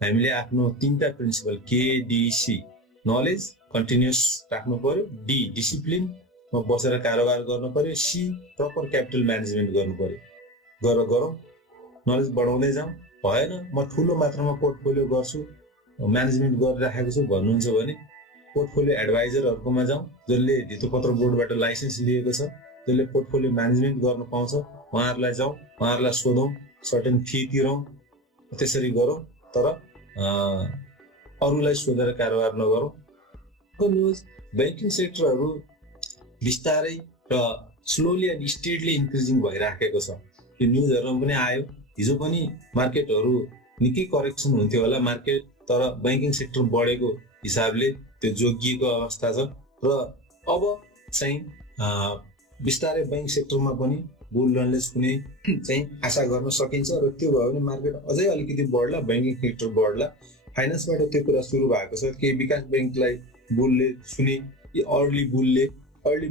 हामीले आफ्नो तीनटा प्रिन्सिपल KDC नलेज कन्टिन्युस राख्नु पर्यो, D डिसिप्लिनमा बसेर कारोबार गर्नु पर्यो, C प्रपर क्यापिटल म्यानेजमेन्ट गर्नु पर्यो। गरौँ नलेज बढाउँदै जाउँ। भएन म ठुलो मात्रामा पोर्टफोलियो गर्छु म्यानेजमेन्ट गरिराखेको छु भन्नुहुन्छ भने पोर्टफोलियो एडभाइजरहरुकोमा जाउँ, जसले धितोपत्र बोर्डबाट लाइसेन्स लिएको छ, जसले पोर्टफोलियो म्यानेजमेन्ट गर्न पाउँछ, उहाँहरूलाई जाउँ, उहाँहरूलाई सोधौँ, सर्टेन फी तिरौँ, त्यसरी गरौँ। तर अरूलाई सोधेर कारोबार नगरौँ। न्युज बैंकिङ सेक्टरहरू बिस्तारै र स्लोली एन्ड स्टेडली इन्क्रिजिङ भइराखेको छ। यो न्युजहरुमा पनि आयो। हिजो पनि मार्केटहरू निकै करेक्सन हुन्थ्यो होला मार्केट, तर बैंकिङ सेक्टर बढेको हिसाबले त्यो जोगिएको अवस्था छ र अब चाहिँ बिस्तारै बैंक सेक्टरमा पनि बुल रनले कुनै चाहिँ आशा गर्न सकिन्छ र त्यो भयो भने मार्केट अझै अलिकति बढ्ला, बैंकिङ सेक्टर बढ्ला। फाइनान्सबाट त्यो कुरा सुरु भएको छ कि विकास बैंकलाई बुलले सुने, अर्ली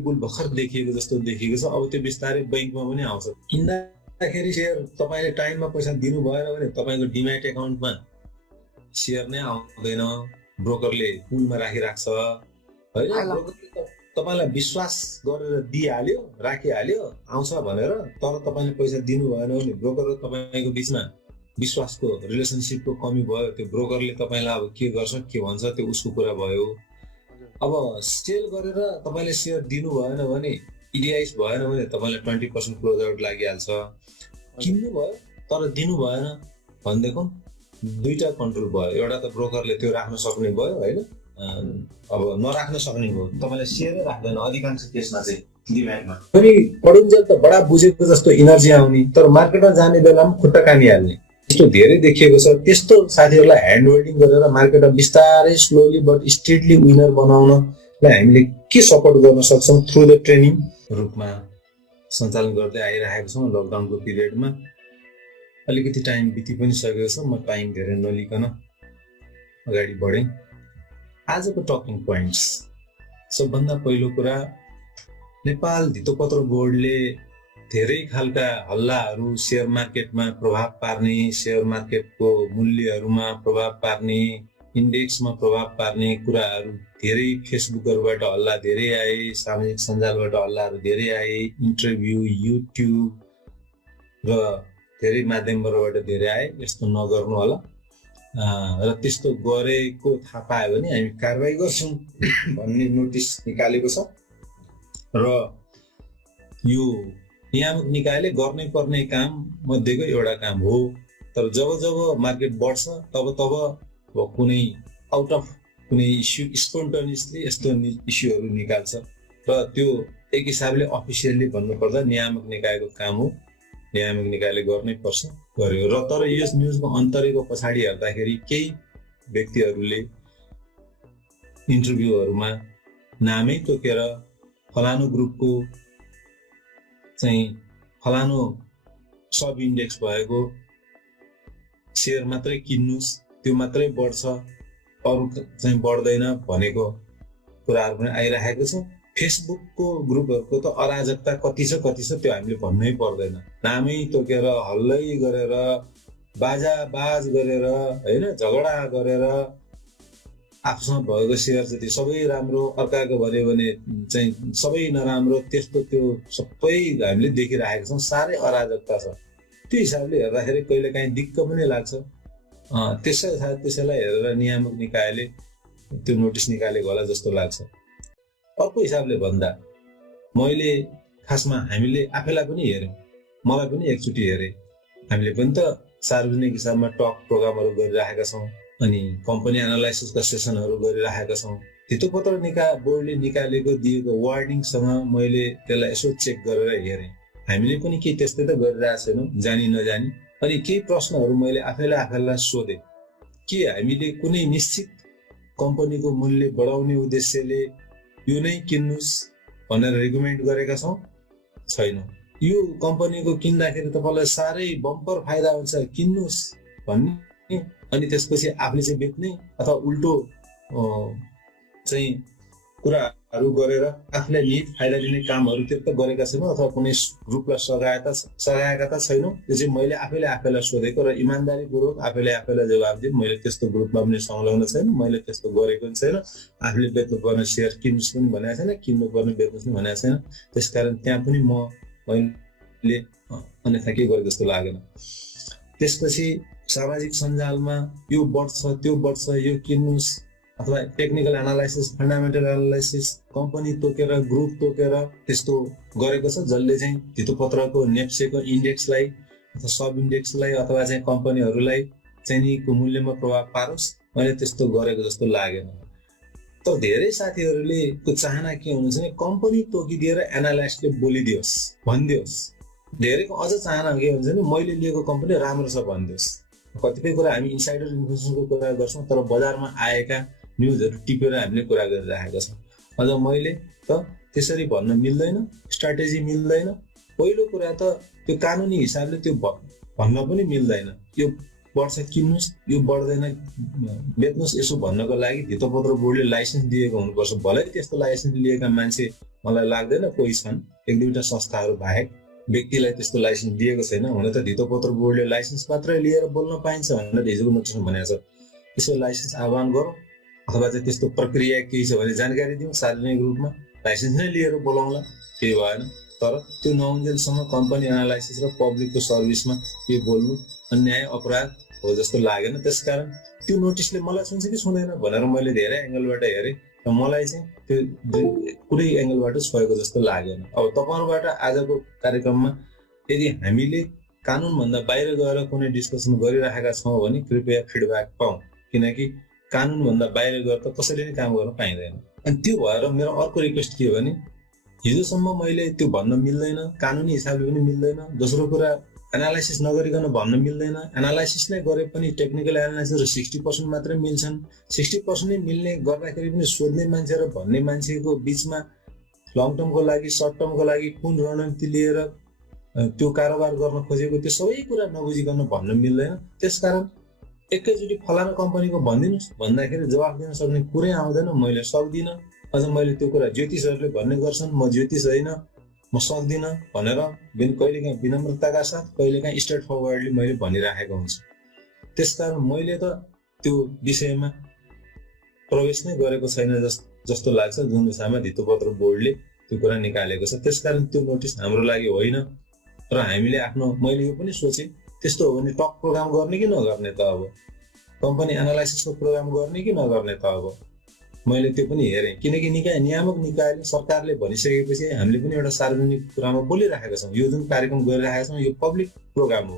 बुल भर्खर देखिएको जस्तो देखिएको छ। अब त्यो बिस्तारै बैंकमा पनि आउँछ। किन्दाखेरि शेयर तपाईले टाइममा पैसा दिनु भएन भने तपाईको डिम्याट एकाउन्टमा शेयर नै आउँदैन, ब्रोकरले पुलमा राखिराख्छ हैन। ब्रोकरले तपाईलाई विश्वास गरेर दिइहाल्यो, राखिहाल्यो आउँछ भनेर, तर तपाईले पैसा दिनु भएन भने ब्रोकर र तपाईको बीचमा विश्वासको रिलेसनशिपको कमी भयो। त्यो ब्रोकरले तपाईलाई अब के गर्छ के भन्छ त्यो उसको कुरा भयो। अब सेल गरेर तपाईले शेयर दिनु भएन भने, इडिआइस भएन भने तपाईलाई 20% क्लोज आउट लागिहाल्छ। किन्नु भयो तर दिनु भएन भन्देखो दुईटा कन्ट्रोल भयो। एउटा त ब्रोकरले त्यो राख्न सक्ने भयो हैन, अब नराख्न सक्ने भयो। तपाईलाई शेयरै राख्दैन अधिकांश केसमा चाहिँ डिमान्डमा। अनि पढुन्जेल त बडा बुझेको जस्तो एनर्जी आउने, तर मार्केटमा जाने बेलामा खुट्टा कानिहाल्ने, यस्तो धेरै देखिएको छ। त्यस्तो साथीहरुलाई ह्यान्ड होल्डिङ गरेर मार्केटमा बिस्तारै स्लोली बट स्टेडली विनर बनाउनलाई हामीले के सपोर्ट गर्न सक्छौं? थ्रु द ट्रेनिङ रूपमा सञ्चालन गर्दै आइरहेको छौं। लकडाउनको पिरियडमा अलिकति टाइम बिति पनि सकेको छ। म टाइम धेरै नलिकन अगाडि बढेँ। आजको टकिङ पोइन्ट्स, सबभन्दा पहिलो कुरा, नेपाल धितोपत्र बोर्डले धेरै खालका हल्लाहरू शेयर मार्केटमा प्रभाव पार्ने, शेयर मार्केटको मूल्यहरूमा प्रभाव पार्ने, इन्डेक्समा प्रभाव पार्ने कुराहरू धेरै फेसबुकहरुबाट हल्ला धेरै आए, सामाजिक सञ्जालबाट हल्लाहरू धेरै आए, इन्टरभ्यु, युट्युब र धेरै माध्यमबाट धेरै आए। यस्तो नगर्नु होला र त्यस्तो गरेको थाहा पायो भने हामी कारबाही गर्छौं भन्ने नोटिस निकालेको छ र यो नियामक निकायले गर्नै पर्ने काम मध्येको एउटा काम हो। तर जब जब मार्केट बढ्छ तब कुनै आउट अफ कुनै इस्यु स्पोन्टेनियसली यस्तो इस्युहरू निकाल्छ र त्यो एक हिसाबले अफिसियली भन्नुपर्दा नियामक निकायको काम हो। नियामक निकायले गर्नै पर्छ, गर्यो। र तर यस न्युजको अन्तर्यको पछाडि हेर्दाखेरि केही व्यक्तिहरूले इन्टरभ्यूहरुमा नामै तोकेर फलानु ग्रुपको चाहिँ फलानु सब इन्डेक्स भएको शेयर मात्रै किन्नुस्, त्यो मात्रै बढ्छ, अरु चाहिँ बढ्दैन भनेको कुराहरु पनि आइराखेको छ। फेसबुकको ग्रुपहरुको त अराजकता कति छ त्यो हामीले भन्नै पर्दैन। नामै तोकेर हल्लै गरेर बाजाबाज गरेर हैन, झगडा गरेर आफूसँग भएको शेयर जति सबै राम्रो, अर्काको भन्यो भने चाहिँ सबै नराम्रो, त्यस्तो त्यो सबै हामीले देखिरहेका छौं। सारै अराजकता छ। त्यो हिसाबले हेर्दाखेरि कहिलेकाहीँ दिक्क पनि लाग्छ। त्यसैलाई हेरेर नियामक निकायले त्यो नोटिस निकालेको होला जस्तो लाग्छ। अर्को हिसाबले भन्दा मैले खासमा हामीले आफैलाई पनि हेर्यौं, मलाई पनि एकचोटि हेरे। हामीले पनि त सार्वजनिक हिसाबमा टक प्रोग्रामहरु गरिरहेका छौं, अनि कम्पनी एनालाइसिसका सेसनहरु गरिरहेका छौं। धितोपत्र बोर्डले निकालेको दिएको वार्निङसँग मैले त्यसलाई यसो चेक गरेर हेरे। हामीले पनि के त्यस्तै त गरिरहेका छैनौं जानी नजानी। अनि केही प्रश्नहरु मैले आफैलाई सोधे। के हामीले कुनै निश्चित कम्पनीको मूल्य बढाउने उद्देश्यले यो नै किन्नुस् भनेर रेकमेन्ड गरेका छौं? छैनौं। यो कम्पनीको किन्दाखेरि तपाईलाई सारै बम्पर फाइदा हुन्छ, किन्नुस् भन्ने, अनि त्यसपछि आफूले चाहिँ बेच्ने अथवा उल्टो चाहिँ कुरा हरू गरेर आफूलाई निहित फाइदा दिने कामहरूतिर त गरेका छैनौँ अथवा कुनै ग्रुपलाई सघाएका त छैनौँ। त्यो चाहिँ मैले आफैलाई सोधेको र इमान्दारीपूर्वक आफैलाई जवाब दिएँ। मैले त्यस्तो ग्रुपमा पनि संलग्न छैन, मैले त्यस्तो गरेको पनि छैन। आफूले बेच्नुपर्ने सेयर किन्नुहोस् पनि भनेको छैन, किन्नुपर्ने बेच्नुहोस् पनि भनेको छैन। त्यसकारण त्यहाँ पनि मैले अन्यथा के गरेको जस्तो लागेन। त्यसपछि सामाजिक सञ्जालमा यो बढ्छ त्यो बढ्छ, यो किन्नुहोस् अथवा technical analysis, fundamental analysis, company तोकेर ग्रुप तोकेर त्यस्तो गरेको छ जसले चाहिँ धितोपत्रको नेप्सेको इन्डेक्सलाई अथवा सब इन्डेक्सलाई अथवा चाहिँ कम्पनीहरूलाई चाहिँ नि मूल्यमा प्रभाव पारोस्। मैले त्यस्तो गरेको जस्तो लागेन। तर धेरै साथीहरूले को चाहना के हुन्छ भने कम्पनी तोकिदिएर एनालाइस्टले बोलिदियोस्, भनिदियोस्। धेरैको अझ चाहना के हुन्छ भने मैले लिएको कम्पनी राम्रो छ भनिदियोस्। कतिपय कुरा हामी इन्साइडर इन्फर्मेसनको कुरा गर्छौँ, तर बजारमा आएका न्युजहरू टिपेर हामीले कुरा गरिराखेका छौँ। अझ मैले त त्यसरी भन्न मिल्दैन, स्ट्राटेजी मिल्दैन। पहिलो कुरा त त्यो कानुनी हिसाबले त्यो भन्न पनि मिल्दैन। यो बढ्छ किन्नुहोस्, यो बढ्दैन बेच्नुहोस्, यसो भन्नको लागि धितोपत्र बोर्डले लाइसेन्स दिएको हुनुपर्छ। भलै त्यस्तो लाइसेन्स लिएका मान्छे मलाई लाग्दैन कोही छन्, एक दुईवटा संस्थाहरू बाहेक। व्यक्तिलाई त्यस्तो लाइसेन्स दिएको छैन। हुन त धितोपत्र बोर्डले लाइसेन्स मात्रै लिएर बोल्न पाइन्छ भनेर हिजोको नोटिसमा भनेको छ। यसो लाइसेन्स आह्वान गरौँ अथवा चाहिँ त्यस्तो प्रक्रिया केही छ भने जानकारी दिउँ सार्वजनिक रूपमा, लाइसेन्स नै लिएर बोलाउँला, केही भएन। तर त्यो नहुन्जेलसम्म कम्पनी एनालाइसिस र पब्लिकको सर्भिसमा के बोल्नु अन्याय अपराध हो जस्तो लागेन। त्यसकारण त्यो नोटिसले मलाई छुन्छ कि छुँदैन भनेर मैले धेरै एङ्गलबाट हेरेँ र मलाई चाहिँ त्यो कुनै एङ्गलबाट छोएको जस्तो लागेन। अब तपाईँहरूबाट आजको कार्यक्रममा यदि हामीले कानुनभन्दा बाहिर गएर कुनै डिस्कसन गरिराखेका छौँ भने कृपया फिडब्याक पाऊँ, किनकि कानुनभन्दा बाहिर गएर त कसैले नै काम गर्न पाइँदैन। अनि त्यो भएर मेरो अर्को रिक्वेस्ट के हो भने हिजोसम्म मैले त्यो भन्न मिल्दैन, कानुनी हिसाबले पनि मिल्दैन। दोस्रो कुरा एनालाइसिस नगरिकन भन्न मिल्दैन। एनालाइसिस नै गरे पनि टेक्निकल एनालाइसिस 60% मात्रै मिल्छन्। 60% नै मिल्ने गर्दाखेरि पनि सोध्ने मान्छे र भन्ने मान्छेको बिचमा लङ टर्मको लागि सर्ट टर्मको लागि कुन रणनीति लिएर त्यो कारोबार गर्न खोजेको त्यो सबै कुरा नबुझिकन भन्न मिल्दैन। त्यसकारण एकैचोटि फलाना कम्पनीको भनिदिनुहोस् भन्दाखेरि जवाफ दिन सक्ने कुरै आउँदैन। मैले सक्दिनँ। अझ मैले त्यो कुरा ज्योतिषहरूले भन्ने गर्छन्, म ज्योतिष होइन, म सक्दिनँ भनेर कहिलेकाहीँ विनम्रताका साथ, कहिलेकाहीँ स्ट्रेट फरवर्डली मैले भनिराखेको हुन्छु। त्यसकारण मैले त त्यो विषयमा प्रवेश नै गरेको छैन जस्तो लाग्छ जुन विषयमा धितोपत्र बोर्डले त्यो कुरा निकालेको छ। त्यसकारण त्यो नोटिस हाम्रो लागि होइन र हामीले मैले यो पनि सोचेँ त्यस्तो हो भने टक प्रोग्राम गर्ने कि नगर्ने त, अब कम्पनी एनालाइसिसको प्रोग्राम गर्ने कि नगर्ने त। अब मैले त्यो पनि हेरेँ, किनकि नियामक निकायले सरकारले भनिसकेपछि हामीले पनि एउटा सार्वजनिक कुरामा बोलिराखेका छौँ। यो जुन कार्यक्रम गरिरहेका छौँ यो पब्लिक प्रोग्राम हो।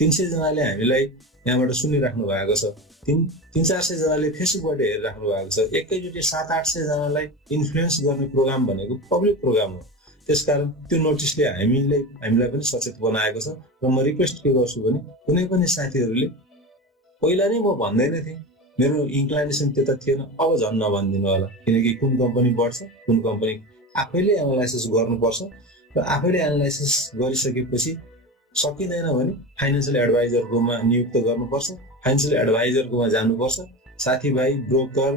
300 जनाले हामीलाई यहाँबाट सुनिराख्नु भएको छ, 300-400 जनाले फेसबुकबाट हेरिराख्नु भएको छ। एकैचोटि 700-800 जनालाई इन्फ्लुएन्स गर्ने प्रोग्राम भनेको पब्लिक प्रोग्राम हो। त्यसकारण त्यो नोटिसले हामीलाई पनि सचेत बनाएको छ। र म रिक्वेस्ट के गर्छु भने कुनै पनि साथीहरूले पहिला नै म भन्दैन थिएँ, मेरो इन्क्लाइनेसन त्यता थिएन, अब झन् नभनिदिनु होला, किनकि कुन कम्पनी बढ्छ कुन कम्पनी आफैले एनालाइसिस गर्नुपर्छ र आफैले एनालाइसिस गरिसकेपछि सकिँदैन भने फाइनेन्सियल एडभाइजरकोमा नियुक्त गर्नुपर्छ, फाइनेन्सियल एडभाइजरकोमा जानुपर्छ। साथीभाइ ब्रोकर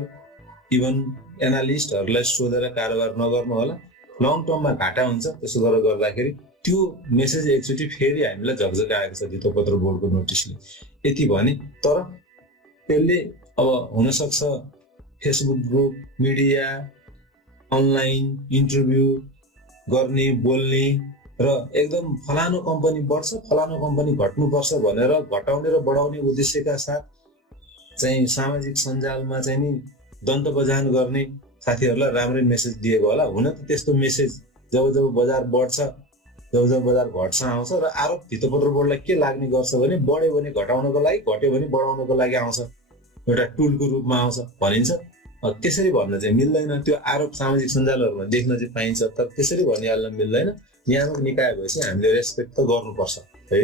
इभन एनालिस्टहरूलाई सोधेर कारोबार नगर्नु होला, लङ टर्ममा घाटा हुन्छ। त्यसो गरेर गर्दाखेरि त्यो मेसेज एकचोटि फेरि हामीलाई झकझकाएको छ धितोपत्र बोर्डको नोटिसले, यति भने। तर त्यसले अब हुनसक्छ Facebook group, media, online interview गर्ने, बोल्ने र एकदम फलानु कम्पनी बढ्छ फलानु कम्पनी घट्नुपर्छ भनेर घटाउने र बढाउने उद्देश्यका साथ चाहिँ सामाजिक सञ्जालमा चाहिँ नि दन्त बजान गर्ने साथीहरूलाई राम्रै मेसेज दिएको होला। हुन त त्यस्तो मेसेज जब बजार बढ्छ, जब बजार घट्छ आउँछ र आरोप धितोपत्र बोर्डलाई के लाग्ने गर्छ भने बढ्यो भने घटाउनको लागि, घट्यो भने बढाउनको लागि आउँछ, एउटा टुलको रूपमा आउँछ भनिन्छ। त्यसरी भन्न चाहिँ मिल्दैन। त्यो आरोप सामाजिक सञ्जालहरूमा देख्न चाहिँ पाइन्छ, तर त्यसरी भनिहाल्न मिल्दैन। नियामक निकाय भएपछि हामीले रेस्पेक्ट त गर्नुपर्छ है।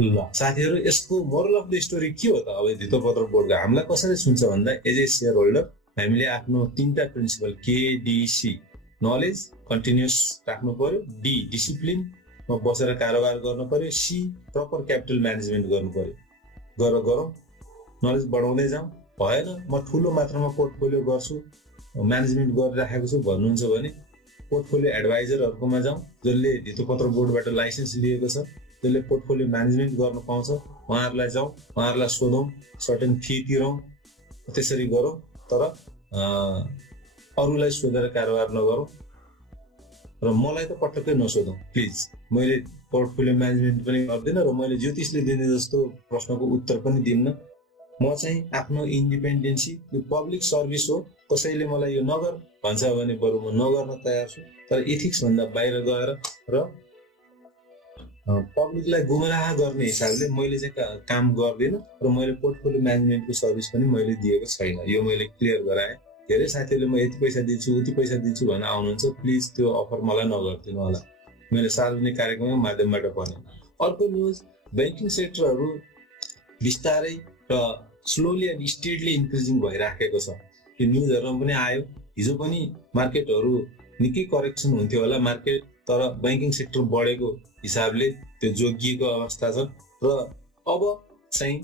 ल साथीहरू, यसको मोरल अफ द स्टोरी के हो त? अब धितोपत्र बोर्डको हामीलाई कसरी सुन्छ भन्दा एज ए सेयर होल्डर हामीले आफ्नो 3टा प्रिन्सिपल KDC नलेज कन्टिन्युस राख्नु पर्यो, D डिसिप्लिनमा बसेर कारोबार गर्नु पर्यो, C प्रपर क्यापिटल म्यानेजमेन्ट गर्नु पर्यो। गरौँ, नलेज बढाउँदै जाउँ। भएन म ठुलो मात्रामा पोर्टफोलियो गर्छु म्यानेजमेन्ट गरिराखेको छु भन्नुहुन्छ भने पोर्टफोलियो एडभाइजरहरुकोमा जाउँ, जसले धितोपत्र बोर्डबाट लाइसेन्स लिएको छ, जसले पोर्टफोलियो म्यानेजमेन्ट गर्न पाउँछ, उहाँहरूलाई जाउँ, उहाँहरूलाई सोधौँ, सर्टेन फी तिरौँ, त्यसरी गरौँ। तर अरूलाई सोधेर कारोबार नगरौँ र मलाई त पटक्कै नसोधौँ प्लिज। मैले पोर्टफोलियो म्यानेजमेन्ट पनि गर्दिनँ र मैले ज्योतिषले दिने जस्तो प्रश्नको उत्तर पनि दिन्न। म चाहिँ आफ्नो इन्डिपेन्डेन्सी, यो पब्लिक सर्भिस हो, कसैले मलाई यो नगर भन्छ भने बरु म नगर्न तयार छु, तर इथिक्स भन्दा बाहिर गएर र पब्लिकलाई गुमराह गर्ने हिसाबले मैले चाहिँ काम गर्दिनँ र मैले पोर्टफोलियो म्यानेजमेन्टको सर्भिस पनि मैले दिएको छैन। यो मैले क्लियर गराएँ। धेरै साथीहरूले म यति पैसा दिन्छु उति पैसा दिन्छु भनेर आउनुहुन्छ, प्लिज त्यो अफर मलाई नगरिदिनु होला, मैले सार्वजनिक कार्यक्रमको माध्यमबाट भने। अर्को न्युज, ब्याङ्किङ सेक्टरहरू बिस्तारै र स्लोली एन्ड स्टेडली इन्क्रिजिङ भइराखेको छ। यो न्युजहरूमा पनि आयो। हिजो पनि मार्केटहरू निकै करेक्सन हुन्थ्यो होला मार्केट, तर ब्याङ्किङ सेक्टर बढेको हिसाबले त्यो जोगिएको अवस्था छ र अब चाहिँ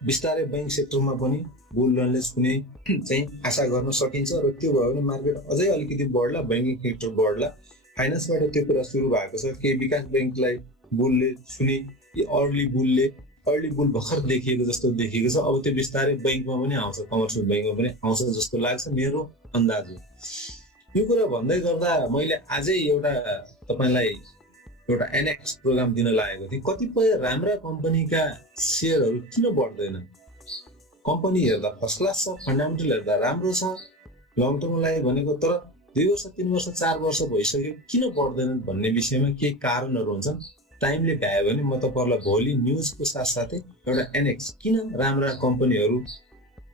बिस्तारै ब्याङ्क सेक्टरमा पनि बुल रनले छुने चाहिँ आशा गर्न सकिन्छ र त्यो भयो भने मार्केट अझै अलिकति बढ्ला, ब्याङ्किङ सेक्टर बढ्ला। फाइनेन्सबाट त्यो कुरा सुरु भएको छ कि विकास ब्याङ्कलाई बुलले छुने, अर्ली बुल भर्खर देखिएको जस्तो देखिएको छ। अब त्यो बिस्तारै ब्याङ्कमा पनि आउँछ, कमर्सियल ब्याङ्कमा पनि आउँछ जस्तो लाग्छ, मेरो अन्दाज हो। यो कुरा भन्दै गर्दा मैले आजै तपाईलाई एउटा एनेक्स प्रोग्राम दिन लागेको थिएँ। कतिपय राम्रा कम्पनीका सेयरहरू किन बढ्दैन? कम्पनी हेर्दा फर्स्ट क्लास छ, फन्डामेन्टल हेर्दा राम्रो छ, लङ टर्मको लागि भनेको, तर 2 वर्ष 3 वर्ष 4 वर्ष भइसक्यो किन बढ्दैनन् भन्ने विषयमा केही कारणहरू हुन्छन्। टाइमले भ्यायो भने म तपाईँहरूलाई भोलि न्युजको साथसाथै एउटा एनेक्स किन राम्रा कम्पनीहरू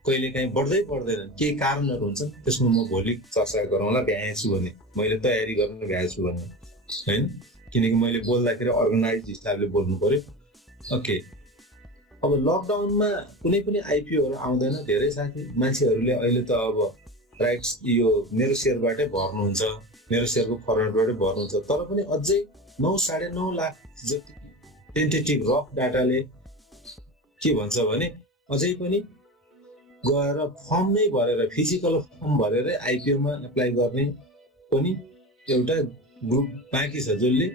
कहिलेकाहीँ बढ्दैनन् केही कारणहरू हुन्छन्, त्यसमा म भोलि चर्चा गरौँला भ्याएछु भने, मैले तयारी गर्न भ्याएछु भने, होइन? किनकि मैले बोल्दाखेरि अर्गनाइज हिसाबले बोल्नु पर्यो। ओके, अब लकडाउनमा कुनै पनि आइपिओहरू आउँदैन। धेरै साथी मान्छेहरूले अहिले त अब राइट्स यो मेरो सेयरबाटै भर्नुहुन्छ, मेरो सेयरको फर्मेटबाटै भर्नुहुन्छ, तर पनि अझै 9-9.5 लाख जति टेन्टेटिभ रफ डाटाले के भन्छ भने अझै पनि गएर फर्म नै भरेर, फिजिकल फर्म भरेर आइपिओमा एप्लाई गर्ने पनि एउटा ग्रुप बाँकी छ, जसले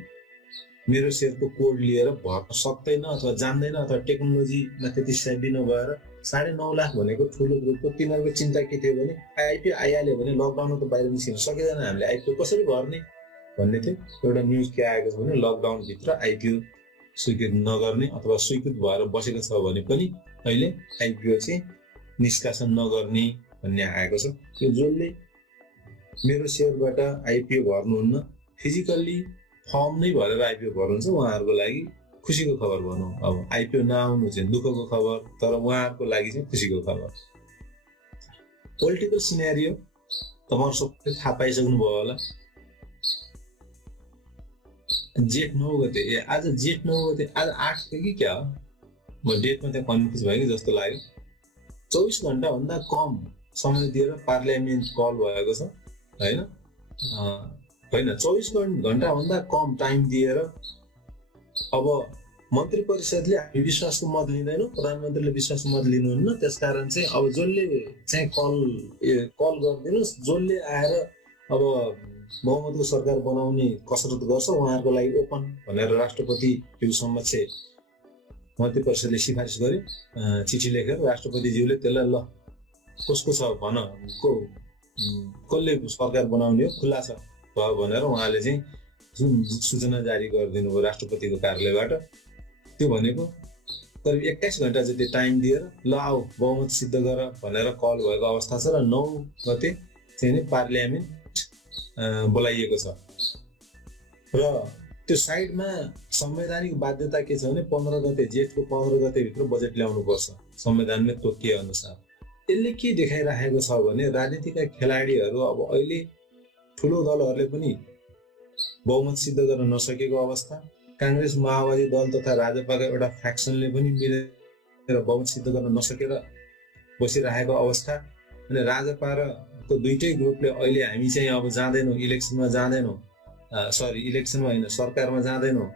मेरो सेयरको कोड लिएर भर्न सक्दैन अथवा जान्दैन अथवा टेक्नोलोजीमा त्यति सेभी नभएर। 9.5 लाख भनेको ठुलो ग्रुपको। तिनीहरूको चिन्ता के थियो भने आइपिओ आइहाल्यो भने लकडाउनमा त बाहिर निस्किन सकिँदैन, हामीले आइपिओ कसरी भर्ने भन्ने थियो। एउटा न्युज के आएको छ भने लकडाउनभित्र आइपिओ स्वीकृत नगर्ने अथवा स्वीकृत भएर बसेको छ भने पनि अहिले आइपिओ चाहिँ निष्कासन नगर्ने भन्ने आएको छ। यो जसले मेरो सेयरबाट आइपिओ भर्नुहुन्न, फिजिकल्ली फर्म नै भरेर आइपिओ भर्नुहुन्छ, उहाँहरूको लागि खुसीको खबर भनौँ। अब आइपिओ नआउनु चाहिँ दुःखको खबर, तर उहाँहरूको लागि चाहिँ खुसीको खबर। पोलिटिकल सिनेरियो तपाईँहरू सबै थाहा पाइसक्नुभयो होला। जेठ 9 गते, आज जेठ 9 गते, आज 8 थियो कि क्या हो, म डेटमा त्यहाँ कन्फ्युज भयो कि जस्तो लाग्यो। 24 घण्टाभन्दा कम समय दिएर पार्लियामेन्ट कल भएको छ, होइन? 24 घण्टाभन्दा कम टाइम दिएर अब मन्त्री परिषदले हामी विश्वासको मत लिँदैनौँ, प्रधानमन्त्रीले विश्वासको मत लिनुहुन्न, त्यसकारण चाहिँ अब जसले चाहिँ कल गरिदिनुहोस्, जसले आएर अब बहुमतको सरकार बनाउने कसरत गर्छ उहाँहरूको लागि ओपन भनेर राष्ट्रपति समक्ष मन्त्री परिषदले सिफारिस गर्यो। चिठी लेखेर राष्ट्रपतिज्यूले त्यसलाई ल कसको छ भन, कसले सरकार बनाउने हो, खुल्ला छ भनेर उहाँले चाहिँ जुन सूचना जारी गरिदिनु भयो राष्ट्रपतिको कार्यालयबाट। त्यो भनेको करिब 21 घण्टा जति टाइम दिएर ल आऊ बहुमत सिद्ध गर भनेर कल भएको अवस्था छ र 9 गते चाहिँ नै पार्लियामेन्ट बोलाइएको छ। र त्यो साइडमा संवैधानिक बाध्यता के छ भने 15 गते, जेठको 15 गते भित्र बजेट ल्याउनु पर्छ संविधानमै तोकिए अनुसार। यसले के देखाइराखेको छ भने राजनीतिका खेलाडीहरू अब अहिले ठुलो दलहरूले पनि बहुमत सिद्ध गर्न नसकेको अवस्था, कांग्रेस माओवादी दल तथा राजपाका एउटा फ्याक्सनले पनि मिलेर बहुमत सिद्ध गर्न नसकेर बसिरहेको अवस्था। अनि राजपा र को दुईटै ग्रुपले अहिले हामी चाहिँ अब जाँदैनौँ, इलेक्सनमा जाँदैनौँ, इलेक्सनमा होइन सरकारमा जाँदैनौँ,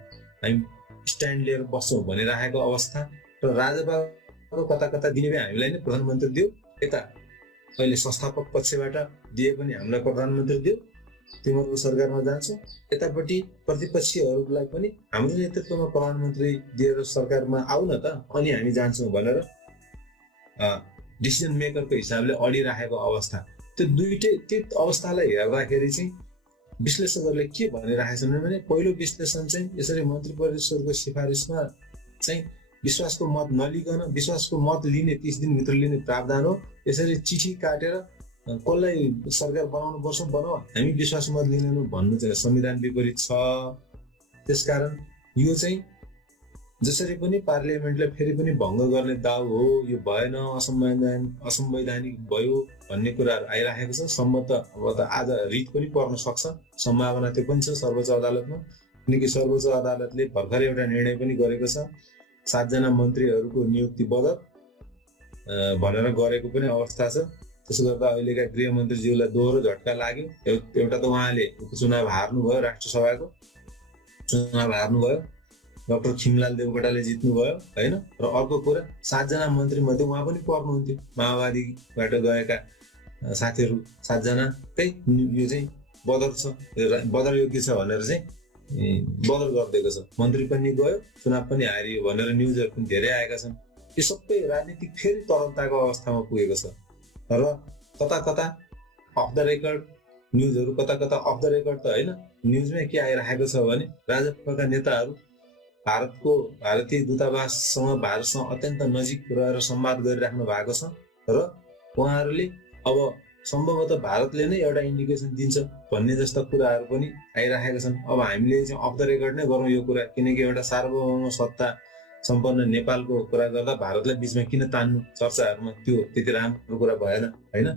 हामी स्ट्यान्ड लिएर बस्छौँ भनिरहेको अवस्था। र राजपाको कता कता दिने हामीलाई नै प्रधानमन्त्री दियो, यता अहिले संस्थापक पक्षबाट दिए पनि हामीलाई प्रधानमन्त्री देऊ, तिमीहरूको सरकारमा जान्छ, यतापट्टि प्रतिपक्षीहरूलाई पनि हाम्रो नेतृत्वमा प्रधानमन्त्री दिएर सरकारमा आऊ न त, अनि हामी जान्छौँ भनेर डिसिजन मेकरको हिसाबले अडिराखेको अवस्था। त्यो दुईटै त्यो अवस्थालाई हेर्दाखेरि चाहिँ विश्लेषकहरूले के भनिरहेका छन् भने पहिलो विश्लेषण चाहिँ यसरी मन्त्री परिषदको सिफारिसमा चाहिँ विश्वासको मत नलिकन विश्वासको मत लिने 30 दिनभित्र लिने प्रावधान हो। यसरी चिठी काटेर कसलाई सरकार बनाउनु पर्छ बनाऊ, हामी विश्वास मत लिँदैनौँ भन्नु चाहिँ संविधान विपरीत छ। त्यसकारण यो चाहिँ जसरी पनि पार्लियामेन्टले फेरि पनि भङ्ग गर्ने दाउ हो, यो भएन, असंवैधानिक भयो भन्ने कुराहरू आइराखेको छ। सम्भवतः अब त आज रिट पनि पर्न सक्छ, सम्भावना त्यो पनि छ सर्वोच्च अदालतमा, किनकि सर्वोच्च अदालतले भर्खर एउटा निर्णय पनि गरेको छ 7 जना मन्त्रीहरूको नियुक्ति बदल भनेर गरेको पनि अवस्था छ। त्यसो गर्दा अहिलेका गृहमन्त्रीज्यूलाई दोहोरो झट्का लाग्यो। एउटा त उहाँले उपचुनाव हार्नुभयो, राष्ट्रसभाको चुनाव हार्नुभयो, डाक्टर खिमलाल देवकोटाले जित्नुभयो होइन। र अर्को कुरा 7 जना मन्त्री मध्ये उहाँ पनि पर्नुहुन्थ्यो, माओवादीबाट गएका साथीहरू 7 जनाकै यो चाहिँ बदल छ, बदल योग्य छ भनेर चाहिँ बदल गरिदिएको छ। मन्त्री पनि गयो, चुनाव पनि हारियो भनेर न्युजहरू पनि धेरै आएका छन्। यो सबै राजनीतिक फेरि तरलताको अवस्थामा पुगेको छ। र कता कता अफ द रेकर्ड न्युजहरू, कता कता अफ द रेकर्ड त होइन, न्युजमै के आइरहेको छ भने राजपाका नेताहरू भारतीय दूतावाससँग भारतसँग अत्यन्त नजिक रहेर संवाद गरिराख्नु भएको छ र उहाँहरूले अब सम्भवतः भारतले नै एउटा इन्डिकेसन दिन्छ भन्ने जस्ता कुराहरू पनि आइराखेका छन्। अब हामीले चाहिँ अफ द रेकर्ड नै गरौँ यो कुरा, किनकि एउटा सार्वभौम सत्ता सम्पन्न नेपालको कुरा गर्दा भारतलाई बिचमा किन तान्नु चर्चाहरूमा, त्यो त्यति राम्रो कुरा भएन होइन।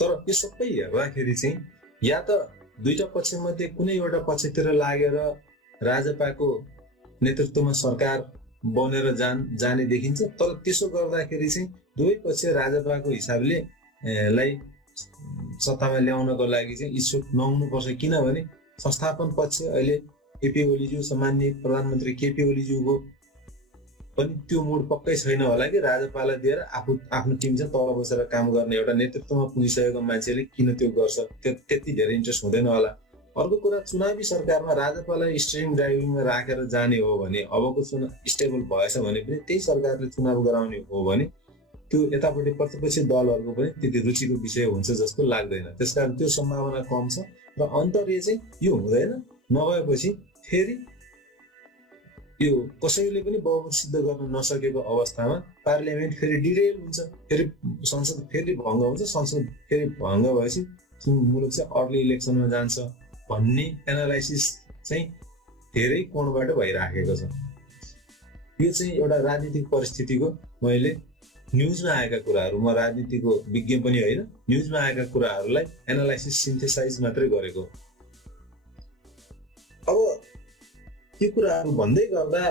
तर यो सबै हेर्दाखेरि चाहिँ या त दुईटा पक्षमध्ये कुनै एउटा पक्षतिर लागेर राजपाको नेतृत्वमा सरकार बनेर जाने देखिन्छ। तर त्यसो गर्दाखेरि चाहिँ दुवै पक्ष राजपाको हिसाबले लाई सत्तामा ल्याउनको लागि चाहिँ इच्छुक नहुनुपर्छ, किनभने संस्थापन पक्ष अहिले केपी ओलीज्यू, सामान्य प्रधानमन्त्री केपी ओलीज्यूको पनि त्यो मुड पक्कै छैन होला कि राजपालाई दिएर आफ्नो टिम चाहिँ तल बसेर काम गर्ने। एउटा नेतृत्वमा पुगिसकेको मान्छेले किन त्यो गर्छ, त्यति धेरै इन्ट्रेस्ट हुँदैन होला। अर्को कुरा, चुनावी सरकारमा राजपालाई स्टियरिङ ड्राइभिङमा राखेर जाने हो भने, अबको चुनाव स्टेबल भएछ भने पनि त्यही सरकारले चुनाव गराउने हो भने त्यो यतापट्टि प्रतिपक्षी दलहरूको पनि त्यति रुचिको विषय हुन्छ जस्तो लाग्दैन। त्यसकारण त्यो सम्भावना कम छ र अन्तर्य चाहिँ यो हुँदैन। नभएपछि फेरि यो कसैले पनि बहुमत सिद्ध गर्न नसकेको अवस्थामा पार्लियामेन्ट फेरि डिरेल हुन्छ, फेरि संसद फेरि भङ्ग हुन्छ। संसद फेरि भङ्ग भएपछि मुलुक चाहिँ अर्ली इलेक्सनमा जान्छ भन्ने एनालाइसिस चाहिँ धेरै कोणबाट भइराखेको छ। यो चाहिँ एउटा राजनीतिक परिस्थितिको मैले न्युजमा आएका कुराहरू, म राजनीतिको विज्ञ पनि होइन, न्युजमा आएका कुराहरूलाई एनालाइसिस सिन्थेसाइज मात्रै गरेको। अब यो कुराहरू भन्दै गर्दा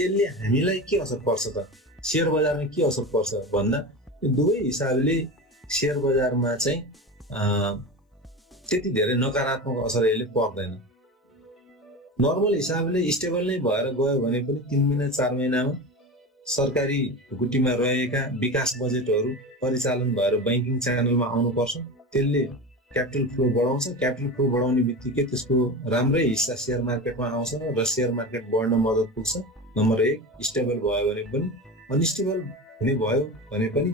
यसले हामीलाई के असर पर्छ त, शेयर बजारमा के असर पर्छ भन्दा यो दुवै हिसाबले शेयर बजारमा चाहिँ त्यति धेरै नकारात्मक असर यसले पर्दैन। नर्मल हिसाबले स्टेबल नै भएर गयो भने पनि 3 महिना 4 महिनामा सरकारी ढुकुटीमा रहेका विकास बजेटहरू परिचालन भएर बैंकिङ च्यानलमा आउनुपर्छ। त्यसले क्यापिटल फ्लो बढाउँछ। क्यापिटल फ्लो बढाउने बित्तिकै त्यसको राम्रै हिस्सा शेयर मार्केटमा आउँछ र शेयर मार्केट बढ्न मद्दत पुग्छ। नम्बर 1 स्टेबल भयो भने पनि, अनस्टेबल हुने भयो भने पनि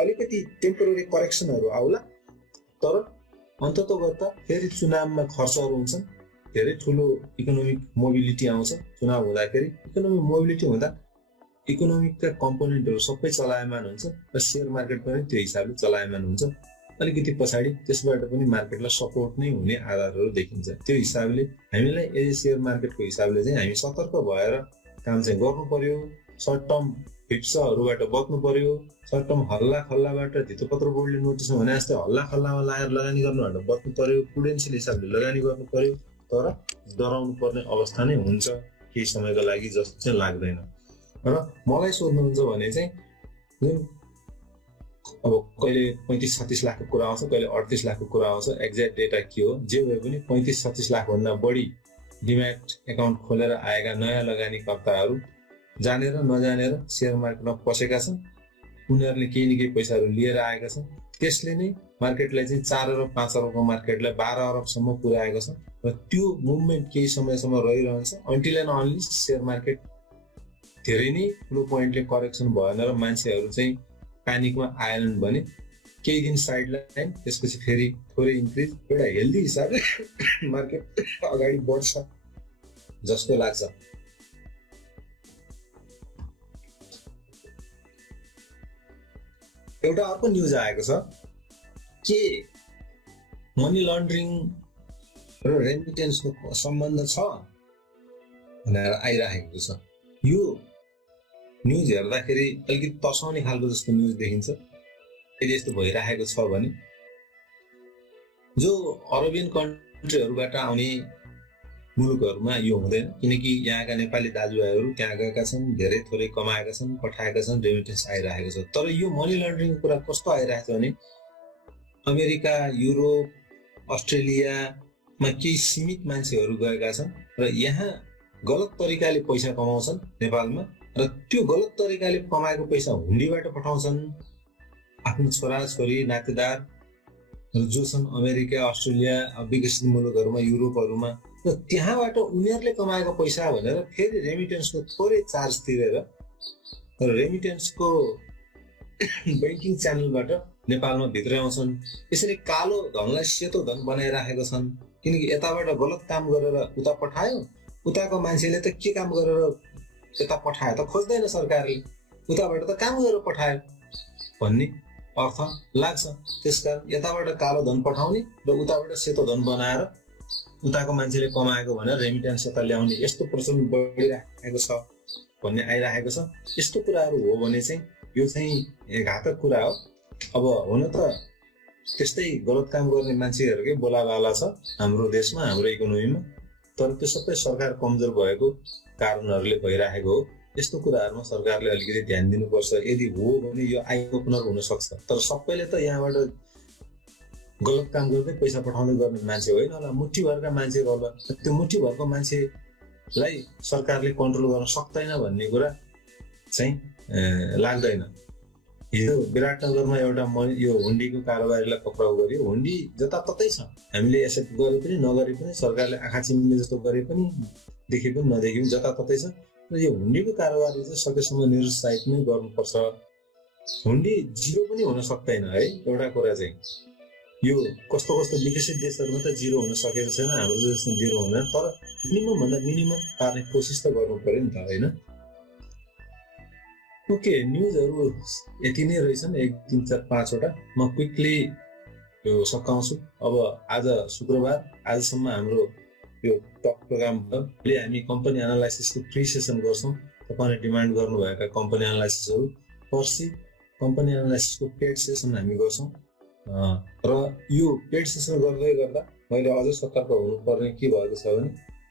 अलिकति टेम्पोररी करेक्सनहरू आउला। तर अन्ततोगत्ता फेरि चुनावमा खर्चहरू हुन्छन्, धेरै ठुलो इकोनोमिक मोबिलिटी आउँछ चुनाव हुँदाखेरि। इकोनोमिक मोबिलिटी हुँदा इकोनोमिकका कम्पोनेन्टहरू सबै चलायमान हुन्छ र शेयर मार्केट पनि त्यो हिसाबले चलायमान हुन्छ। अलिकति पछाडि त्यसबाट पनि मार्केटलाई सपोर्ट नै हुने आधारहरू देखिन्छ। त्यो हिसाबले हामीलाई एज शेयर मार्केटको हिसाबले चाहिँ हामी सतर्क भएर काम चाहिँ गर्नु पर्यो। सर्ट टर्म हिट्सहरूबाट बच्नु पर्यो। सर्ट टर्म हल्ला खल्लाबाट धितोपत्र बोर्डले नोटिस भने जस्तै हल्ला खल्लामा लागेर लगानी गर्नुबाट बच्नु पर्यो। प्रुडेन्सियल हिसाबले लगानी गर्नु पर्यो। तर डराउनु पर्ने अवस्था नै हुन्छ केही समयको लागि जस्तो चाहिँ लाग्दैन। र मलाई सोध्नुहुन्छ भने चाहिँ जुन अब कहिले 35-36 लाखको कुरा आउँछ, कहिले 38 लाखको कुरा आउँछ, एक्ज्याक्ट डेटा के हो, जे भए पनि 35-36 लाख भन्दा बढी डिम्याट एकाउन्ट खोलेर आएका नयाँ लगानीकर्ताहरू जानेर नजानेर शेयर मार्केटमा पसेका छन्। उनीहरूले केही न केही पैसाहरू लिएर आएका छन्। त्यसले नै मार्केटलाई चाहिँ 4 अरब 5 अरबको मार्केटलाई 12 अरबसम्म पुर्याएको छ र त्यो मुभमेन्ट केही समयसम्म रहिरहन्छ until and only share market धेरै नै ठुलो पोइन्टले करेक्सन भएन र मान्छेहरू चाहिँ प्यानिकमा आएनन् भने केही दिन साइड लाइन, त्यसपछि फेरि थोरै इन्क्रिज, एउटा हेल्दी हिसाबले मार्केट अगाडि बढ्छ जस्तो लाग्छ। एउटा अर्को न्युज आएको छ के मनी लन्ड्रिङ र रेमिटेन्सको सम्बन्ध छ भनेर आइराखेको छ। यो न्युज हेर्दाखेरि अलिकति तर्साउने खालको जस्तो न्युज देखिन्छ। यदि यस्तो भइराखेको छ भने जो अरबियन कन्ट्रीहरूबाट आउने मुलुकहरूमा यो हुँदैन, किनकि यहाँका नेपाली दाजुभाइहरू त्यहाँ गएका छन्, धेरै थोरै कमाएका छन्, पठाएका छन्, रेमिटेन्स आइरहेको छ। तर यो मनी लन्ड्रिङको कुरा कस्तो आइरहेको छ भने अमेरिका, युरोप, अस्ट्रेलियामा केही सीमित मान्छेहरू गएका छन् र यहाँ गलत तरिकाले पैसा कमाउँछन् नेपालमा, र त्यो गलत तरिकाले कमाएको पैसा हुन्डीबाट पठाउँछन् आफ्नो छोराछोरी नातेदार जो छन् अमेरिका, अस्ट्रेलिया, विकसित मुलुकहरूमा, युरोपहरूमा, र त्यहाँबाट उनीहरूले कमाएको पैसा भनेर फेरि रेमिटेन्सको थोरै चार्ज तिरेर र रेमिटेन्सको ब्याङ्किङ च्यानलबाट नेपालमा भित्र आउँछन्। यसरी कालो धनलाई सेतो धन बनाइराखेका छन्, किनकि यताबाट गलत काम गरेर उता पठायो, उताको मान्छेले त के काम गरेर यता पठायो त खोज्दैन सरकारले, उताबाट त काम गरेर पठायो भन्ने अर्थ लाग्छ। त्यसकारण यताबाट कालो धन पठाउने र उताबाट सेतो धन बनाएर उताको मान्छेले कमाएको भनेर रेमिटेन्स यता ल्याउने यस्तो प्रचलन बढिरहेको छ भन्ने आइरहेको छ। यस्तो कुराहरू हो भने चाहिँ यो चाहिँ घातक कुरा हो। अब हुन त त्यस्तै गलत काम गर्ने मान्छेहरूकै बोलाबाला छ हाम्रो देशमा, हाम्रो इकोनोमीमा, तर त्यो सबै सरकार कमजोर भएको कारणहरूले भइरहेको हो। यस्तो कुराहरूमा सरकारले अलिकति ध्यान दिनुपर्छ। यदि हो भने यो आई ओपनर हुन सक्छ, तर सबैले त यहाँबाट गलत काम गर्दै पैसा पठाउँदै गर्ने मान्छे होइन होला, मुठीभरका मान्छेहरू होला। त्यो मुठीभरको मान्छेलाई सरकारले कन्ट्रोल गर्न सक्दैन भन्ने कुरा चाहिँ लाग्दैन। हिजो विराटनगरमा एउटा यो हुन्डीको कारोबारीलाई पक्राउ गर्यो। हुन्डी जताततै छ, हामीले एक्सेप्ट गरे पनि नगरे पनि, सरकारले आँखा चिम्ले जस्तो गरे पनि, देखे पनि नदेखे पनि जताततै छ। र यो हुन्डीको कारोबारले चाहिँ सकेसम्म निरुत्साहित नै गर्नुपर्छ। हुन्डी जिरो पनि हुन सक्दैन है। एउटा कुरा चाहिँ यो कस्तो कस्तो विकसित देशहरूमा त जिरो हुन सकेको छैन, हाम्रो देशमा जिरो हुँदैन, तर मिनिमम भन्दा मिनिमम पार्ने कोसिस त गर्नु पर्यो नि त, होइन? ओके, न्युजहरू यति नै रहेछन्, 1 3 4 5 वटा। म क्विकली यो सकाउँछु। अब आज शुक्रबार, आजसम्म हाम्रो यो टक प्रोग्राम भयो। हामी कम्पनी एनालाइसिसको फ्री सेसन गर्छौँ। तपाईँले डिमान्ड गर्नुभएका कम्पनी एनालाइसिसहरू पर्सि कम्पनी एनालाइसिसको पेड सेसन हामी गर्छौँ। र यो पेड सेसन गर्दै गर्दा मैले अझ सतर्क हुनुपर्ने के भएको छ भने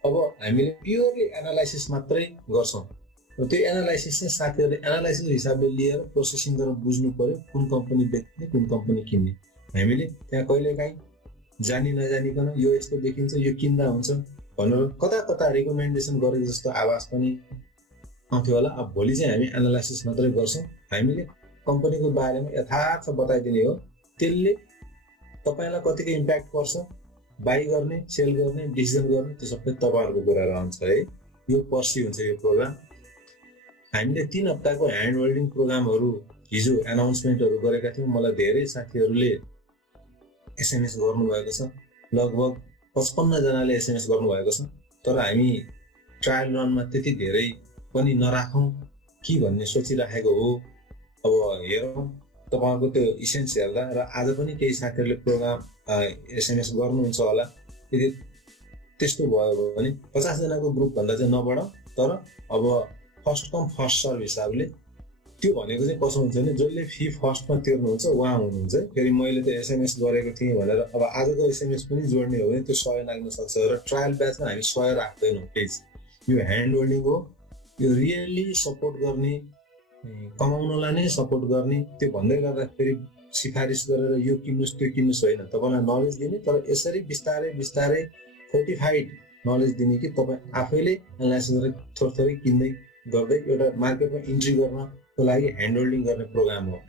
अब हामीले प्योरली एनालाइसिस मात्रै गर्छौँ। र त्यो एनालाइसिस चाहिँ साथीहरूले एनालाइसिस हिसाबले लिएर प्रोसेसिङ गरेर बुझ्नु पर्यो कुन कम्पनी बेच्ने, कुन कम्पनी किन्ने। हामीले त्यहाँ कहिलेकाहीँ जानी नजानिकन यो यस्तो देखिन्छ, यो किन्दा हुन्छ भनेर कता कता रिकमेन्डेसन गरेको जस्तो आवाज पनि आउँथ्यो होला। अब भोलि चाहिँ हामी एनालाइसिस मात्रै गर्छौँ। हामीले कम्पनीको बारेमा यथार्थ बताइदिने हो। त्यसले तपाईँलाई कतिको इम्प्याक्ट पर्छ, बाई गर्ने, सेल गर्ने, डिसिजन गर्ने, त्यो सबै तपाईँहरूको कुरा रहन्छ है। यो पर्सि हुन्छ यो प्रोग्राम। हामीले 3 हप्ताको ह्यान्ड होल्डिङ प्रोग्रामहरू हिजो एनाउन्समेन्टहरू गरेका थियौँ। मलाई धेरै साथीहरूले एसएमएस गर्नुभएको छ, लगभग 55 जनाले एसएमएस गर्नुभएको छ। तर हामी ट्रायल रनमा त्यति धेरै पनि नराखौँ कि भन्ने सोचिराखेको हो। अब हेरौँ तपाईँको त्यो इसेन्स हेर्दा, र आज पनि केही साथीहरूले प्रोग्राम एसएमएस गर्नुहुन्छ होला। यदि त्यस्तो भयो भने 50 जनाको ग्रुपभन्दा चाहिँ नबढाउँ, तर अब फर्स्ट कम फर्स्ट सर्भ हिसाबले। त्यो भनेको चाहिँ कसो हुन्छ भने जसले फी फर्स्टमा तिर्नुहुन्छ उहाँ हुनुहुन्छ। फेरि मैले त्यो एसएमएस गरेको थिएँ भनेर अब आजको एसएमएस पनि जोड्ने हो भने त्यो 100 लाग्न सक्छ। र ट्रायल ब्याचमा हामी 100 राख्दैनौँ प्लिज। यो ह्यान्ड होल्डिङ हो, यो रियल्ली सपोर्ट गर्ने, कमाउनलाई नै सपोर्ट गर्ने। त्यो भन्दै गर्दा फेरि सिफारिस गरेर यो किन्नुहोस् त्यो किन्नुहोस् होइन, तपाईँलाई नलेज दिने, तर यसरी बिस्तारै बिस्तारै फोर्टिफाइड नलेज दिने कि तपाईँ आफैले एनालाइसिस गरेर थोरै थोरै किन्दै गर्दै एउटा मार्केटमा इन्ट्री गर्न को लागि ह्यान्ड होल्डिङ गर्ने प्रोग्राम हो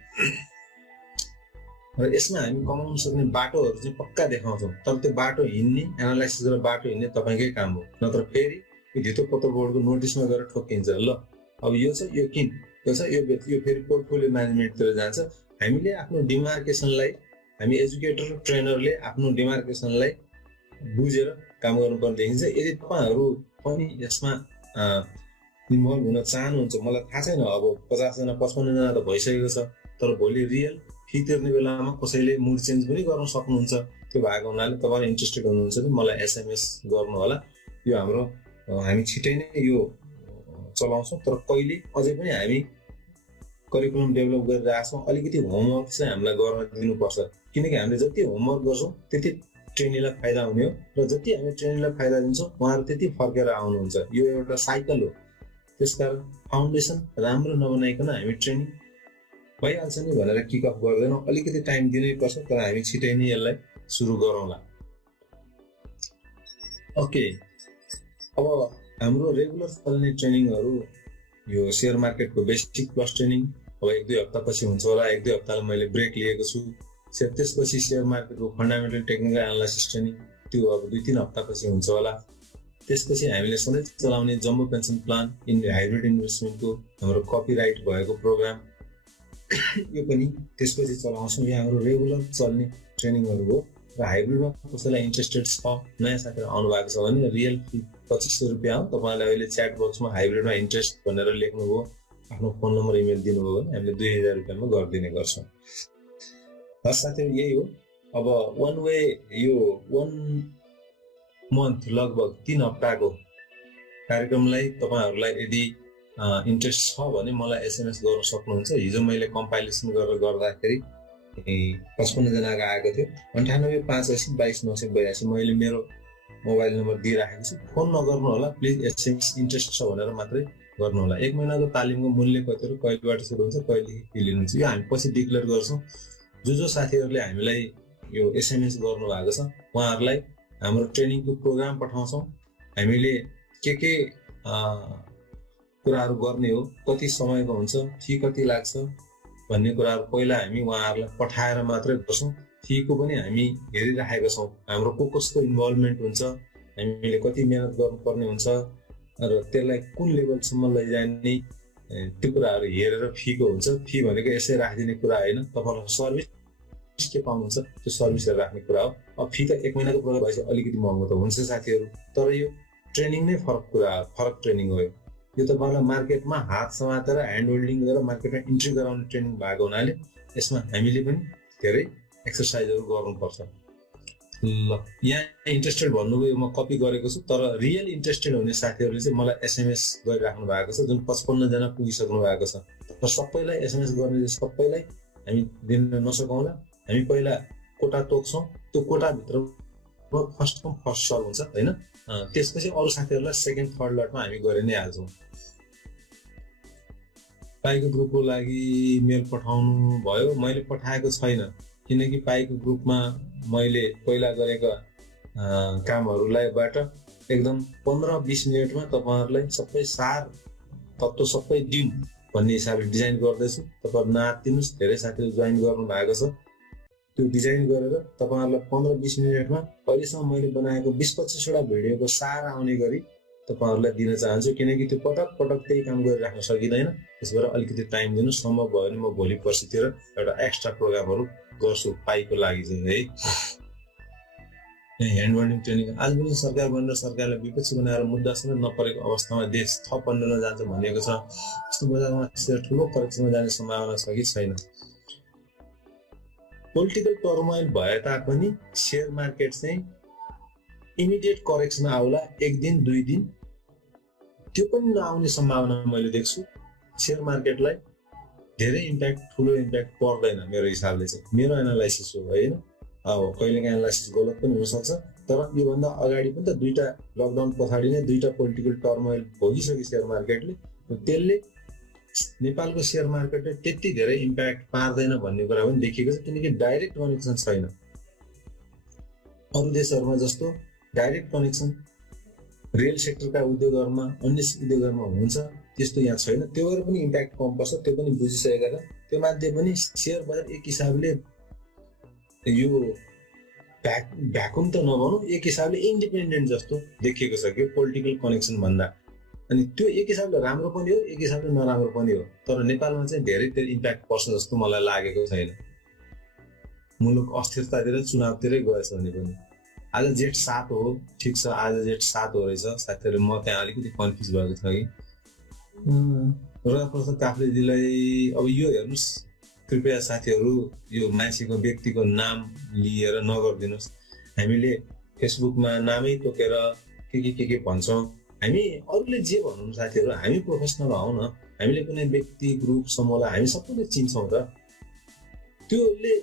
र यसमा हामी कमाउन सक्ने बाटोहरू चाहिँ पक्का देखाउँछौँ तर त्यो बाटो हिँड्ने एनालाइसिस गरेर बाटो हिँड्ने तपाईँकै काम हो नत्र फेरि धितो पत्र बोर्डको नोटिसमा गएर ठोकिन्छ ल अब यो छ यो किन यो छ यो फेरि पोर्टफोलियो म्यानेजमेन्टतिर जान्छ हामीले आफ्नो डिमार्केसनलाई हामी एजुकेटर ट्रेनरले आफ्नो डिमार्केसनलाई बुझेर काम गर्नुपर्ने देखिन्छ यदि तपाईँहरू पनि यसमा इन्भल्भ हुन चाहनुहुन्छ मलाई थाहा छैन अब 50 जना 55 जना त भइसकेको छ तर भोलि रियल फी तिर्ने बेलामा कसैले मुड चेन्ज पनि गर्न सक्नुहुन्छ त्यो भएको हुनाले तपाईहरु इन्ट्रेस्टेड हुनुहुन्छ भने मलाई एसएमएस गर्नु होला यो हाम्रो हामी छिटै नै यो चलाउँछौँ तर कहिले अझै पनि हामी करिकुलम डेभलप गरिरहेका छौँ अलिकति होमवर्क चाहिँ हामीलाई गर्न दिनुपर्छ किनकि हामीले जति होमवर्क गर्छौँ त्यति ट्रेनीलाई फाइदा हुने हो र जति हामी ट्रेनीलाई फाइदा दिन्छौँ उहाँहरू त्यति फर्केर आउनुहुन्छ यो एउटा साइकल हो त्यसकारण फाउन्डेसन राम्रो नबनाइकन हामी ट्रेनिङ भइहाल्छ नि भनेर किक अफ गर्दैनौँ अलिकति टाइम दिनै पर्छ तर हामी छिटै नै यसलाई सुरु गरौँला ओके अब हाम्रो रेगुलर चल्ने ट्रेनिङहरू यो शेयर मार्केटको बेसिक प्लस ट्रेनिङ अब 1-2 हप्तापछि हुन्छ होला 1-2 हप्तालाई मैले ब्रेक लिएको छु त्यसपछि शेयर मार्केटको फन्डामेन्टल टेक्निकल एनालाइसिस ट्रेनिङ त्यो अब 2-3 हप्तापछि हुन्छ होला त्यसपछि हामीले सधैँ चलाउने jumbo pension plan in hybrid इन्भेस्टमेन्टको हाम्रो कपिराइट भएको प्रोग्राम यो पनि त्यसपछि चलाउँछौँ यो हाम्रो रेगुलर चल्ने ट्रेनिङहरू हो र हाइब्रिडमा कसैलाई इन्ट्रेस्टेड छ नयाँ साथीहरू आउनु भएको छ भने रियल फी 2500 रुपियाँ हो तपाईँलाई अहिले च्याट बक्समा हाइब्रिडमा इन्ट्रेस्ट भनेर लेख्नुभयो आफ्नो फोन नम्बर इमेल दिनुभयो भने हामीले 2000 रुपियाँमा गरिदिने गर्छौँ हस् साथीहरू यही हो अब वान वे यो 1 मन्थ लगभग 3 हप्ताको कार्यक्रमलाई तपाईँहरूलाई यदि इन्ट्रेस्ट छ भने मलाई एसएमएस गर्न सक्नुहुन्छ हिजो मैले कम्पाइलेसन गरेर गर्दाखेरि 55 जनाको आएको थियो 9858822982 मैले मेरो मोबाइल नम्बर दिइराखेको छु फोन नगर्नु होला प्लिज एसएमएस इन्ट्रेस्ट छ भनेर मात्रै गर्नु होला 1 महिनाको तालिमको मूल्य कति हो कहिलेबाट सुरु हुन्छ कहिले फी लिनुहुन्छ यो हामी पछि डिक्लेयर गर्छौँ जो साथीहरूले हामीलाई यो एसएमएस गर्नु भएको छ उहाँहरूलाई हाम्रो ट्रेनिङको प्रोग्राम पठाउँछौँ हामीले के कुराहरू गर्ने हो कति समयको हुन्छ फी कति लाग्छ भन्ने कुराहरू पहिला हामी उहाँहरूलाई पठाएर मात्रै गर्छौँ फीको पनि हामी हेरिराखेका छौँ हाम्रो कसको इन्भल्भमेन्ट हुन्छ हामीले कति मेहनत गर्नुपर्ने हुन्छ र त्यसलाई कुन लेभलसम्म लैजाने त्यो कुराहरू हेरेर फीको हुन्छ फी भनेको यसै राखिदिने कुरा होइन तपाईँलाई सर्भिस के पाउनुहुन्छ त्यो सर्भिसहरू राख्ने कुरा हो अब फी त 1 महिनाको प्रोग्राम भएपछि अलिकति महँगो त हुन्छ साथीहरू तर यो ट्रेनिङ नै फरक ट्रेनिङ हो यो तपाईँलाई मार्केटमा हात समातेर ह्यान्ड होल्डिङ गरेर मार्केटमा इन्ट्री गराउने ट्रेनिङ भएको हुनाले यसमा हामीले पनि धेरै एक्सर्साइजहरू गर्नुपर्छ ल यहाँ इन्ट्रेस्टेड भन्नुभयो म कपी गरेको छु तर रियल इन्ट्रेस्टेड हुने साथीहरूले चाहिँ मलाई एसएमएस गरिराख्नु भएको छ जुन 55 जना पुगिसक्नु भएको छ तर सबैलाई एसएमएस गर्ने सबैलाई हामी दिन नसकौँला हामी पहिला कोटा तोक्छौँ त्यो कोटाभित्र फर्स्ट कम फर्स्ट सर्भ हुन्छ होइन त्यसपछि अरू साथीहरूलाई सेकेन्ड थर्ड लटमा हामी गरि नै हाल्छौँ पाइको ग्रुपको लागि मेल पठाउनु भयो मैले पठाएको छैन किनकि पाइको ग्रुपमा मैले पहिला गरेका कामहरूलाईबाट एकदम 15-20 मिनटमा तपाईँहरूलाई सबै सार तत्त्व सबै दिउँ भन्ने हिसाबले डिजाइन गर्दैछु तपाईँहरू नआत्तिनुस् धेरै साथीहरू जोइन गर्नु भएको छ त्यो डिजाइन गरेर तपाईँहरूलाई 15-20 मिनटमा अहिलेसम्म मैले बनाएको 20-25 वटा भिडियोको सार आउने गरी तपाईँहरूलाई दिन चाहन्छु किनकि त्यो पटक त्यही काम गरिराख्न सकिँदैन त्यस भएर अलिकति टाइम दिनु सम्भव भयो भने म भोलि पर्सितिर एउटा एक्स्ट्रा प्रोग्रामहरू गर्छु पाइको लागि चाहिँ है ह्यान्ड होल्डिङ ट्रेनिङ आज पनि सरकार बनेर सरकारलाई विपक्षी बनाएर मुद्दा समेत नपरेको अवस्थामा देश थप बन्न जान्छ भनिएको छ यस्तो बजारमा ठुलो करेक्सनमा जाने सम्भावना छ कि छैन पोलिटिकल टर्मोइल भए तापनि शेयर मार्केट चाहिँ इमिडिएट करेक्सन आउला 1 दिन 2 दिन त्यो पनि नआउने सम्भावना मैले देख्छु शेयर मार्केटलाई धेरै इम्प्याक्ट ठुलो इम्प्याक्ट पर्दैन मेरो हिसाबले चाहिँ मेरो एनालाइसिस हो हैन अब कहिलेकाहीँ एनालाइसिस गलत पनि हुन सक्छ तर योभन्दा अगाडि पनि त दुईटा लकडाउन पछाडि नै दुईटा पोलिटिकल टर्मोइल भोगिसक्यो शेयर मार्केटले त्यसले नेपालको शेयर मार्केटले त्यति धेरै इम्प्याक्ट पार्दैन भन्ने कुरा पनि देखिएको छ किनकि डाइरेक्ट कनेक्सन छैन अरू देशहरूमा जस्तो डाइरेक्ट कनेक्सन रियल सेक्टरका उद्योगहरूमा अन्य उद्योगहरूमा हुन्छ त्यस्तो यहाँ छैन, त्यो भएर पनि इम्प्याक्ट कम पर्छ, त्यो पनि बुझिसकेका छ। त्यो मध्ये पनि सेयर बजार एक हिसाबले यो भ्याकुम त नभनौँ, एक हिसाबले इन्डिपेन्डेन्ट जस्तो देखिएको छ कि पोलिटिकल कनेक्सन भन्दा। अनि त्यो एक हिसाबले राम्रो पनि हो, एक हिसाबले नराम्रो पनि हो। तर नेपालमा चाहिँ धेरै इम्प्याक्ट पर्छ जस्तो मलाई लागेको छैन। मुलुक अस्थिरतातिर चुनावतिरै गएछ भने पनि। आज जेठ 7 हो, ठिक छ, आज जेठ 7 हो रहेछ। साथीहरू म त्यहाँ अलिकति कन्फ्युज भएको छ कि प्रसाद काफ्लेजीलाई अब यो हेर्नुहोस्, कृपया साथीहरू यो मान्छेको व्यक्तिको नाम लिएर नगरिदिनुहोस्। हामीले फेसबुकमा नामै तोकेर के भन्छौँ। हामी अरूले जे भन्नु साथीहरू, हामी प्रोफेसनल हौ न, हामीले कुनै व्यक्ति ग्रुप समूहलाई हामी सबैले चिन्छौँ त। त्योले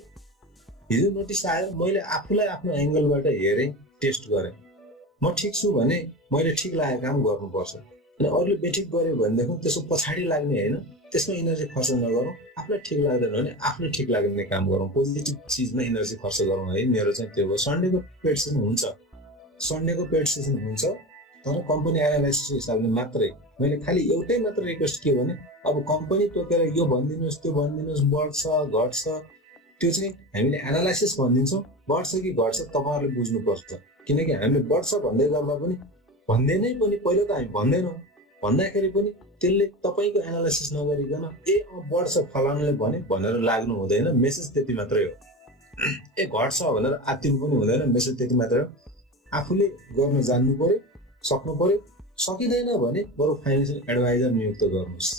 हिजो नोटिस आयो, मैले आफूलाई आफ्नो एङ्गलबाट हेरेँ, टेस्ट गरेँ। म ठिक छु भने मैले ठिक लागेको काम गर्नुपर्छ। अनि अरूले बेठिक गर्यो भनेदेखि त्यसको पछाडि लाग्ने होइन, त्यसमा इनर्जी खर्च नगरौँ। आफूलाई ठिक लाग्दैन भने आफूले ठिक लाग्ने काम गरौँ, पोजिटिभ चिजमा इनर्जी खर्च गरौँ है। मेरो चाहिँ त्यो हो। सन्डेको पेड सेसन हुन्छ, सन्डेको पेड सेसन हुन्छ, तर कम्पनी एनालाइसिसको हिसाबले मात्रै। मैले खालि एउटै मात्र रिक्वेस्ट के भने, अब कम्पनी तोकेर यो भनिदिनुहोस्, त्यो भनिदिनुहोस्, बढ्छ घट्छ, त्यो चाहिँ हामीले एनालाइसिस भनिदिन्छौँ। बढ्छ कि घट्छ तपाईँहरूले बुझ्नुपर्छ। किनकि हामीले बढ्छ भन्दै गर्दा पनि भन्दै नै पनि पहिला त हामी भन्दैनौँ, भन्दाखेरि पनि त्यसले तपाईँको एनालाइसिस नगरिकन बढ्छ फलानुले भनेर लाग्नु हुँदैन। मेसेज त्यति मात्रै हो। घट्छ भनेर आत्तिनु पनि हुँदैन, मेसेज त्यति मात्रै हो। आफूले गर्न जान्नु पर्यो, सक्नु पर्यो। सकिँदैन भने बरु फाइनेन्सियल एडभाइजर नियुक्त गर्नुहोस्।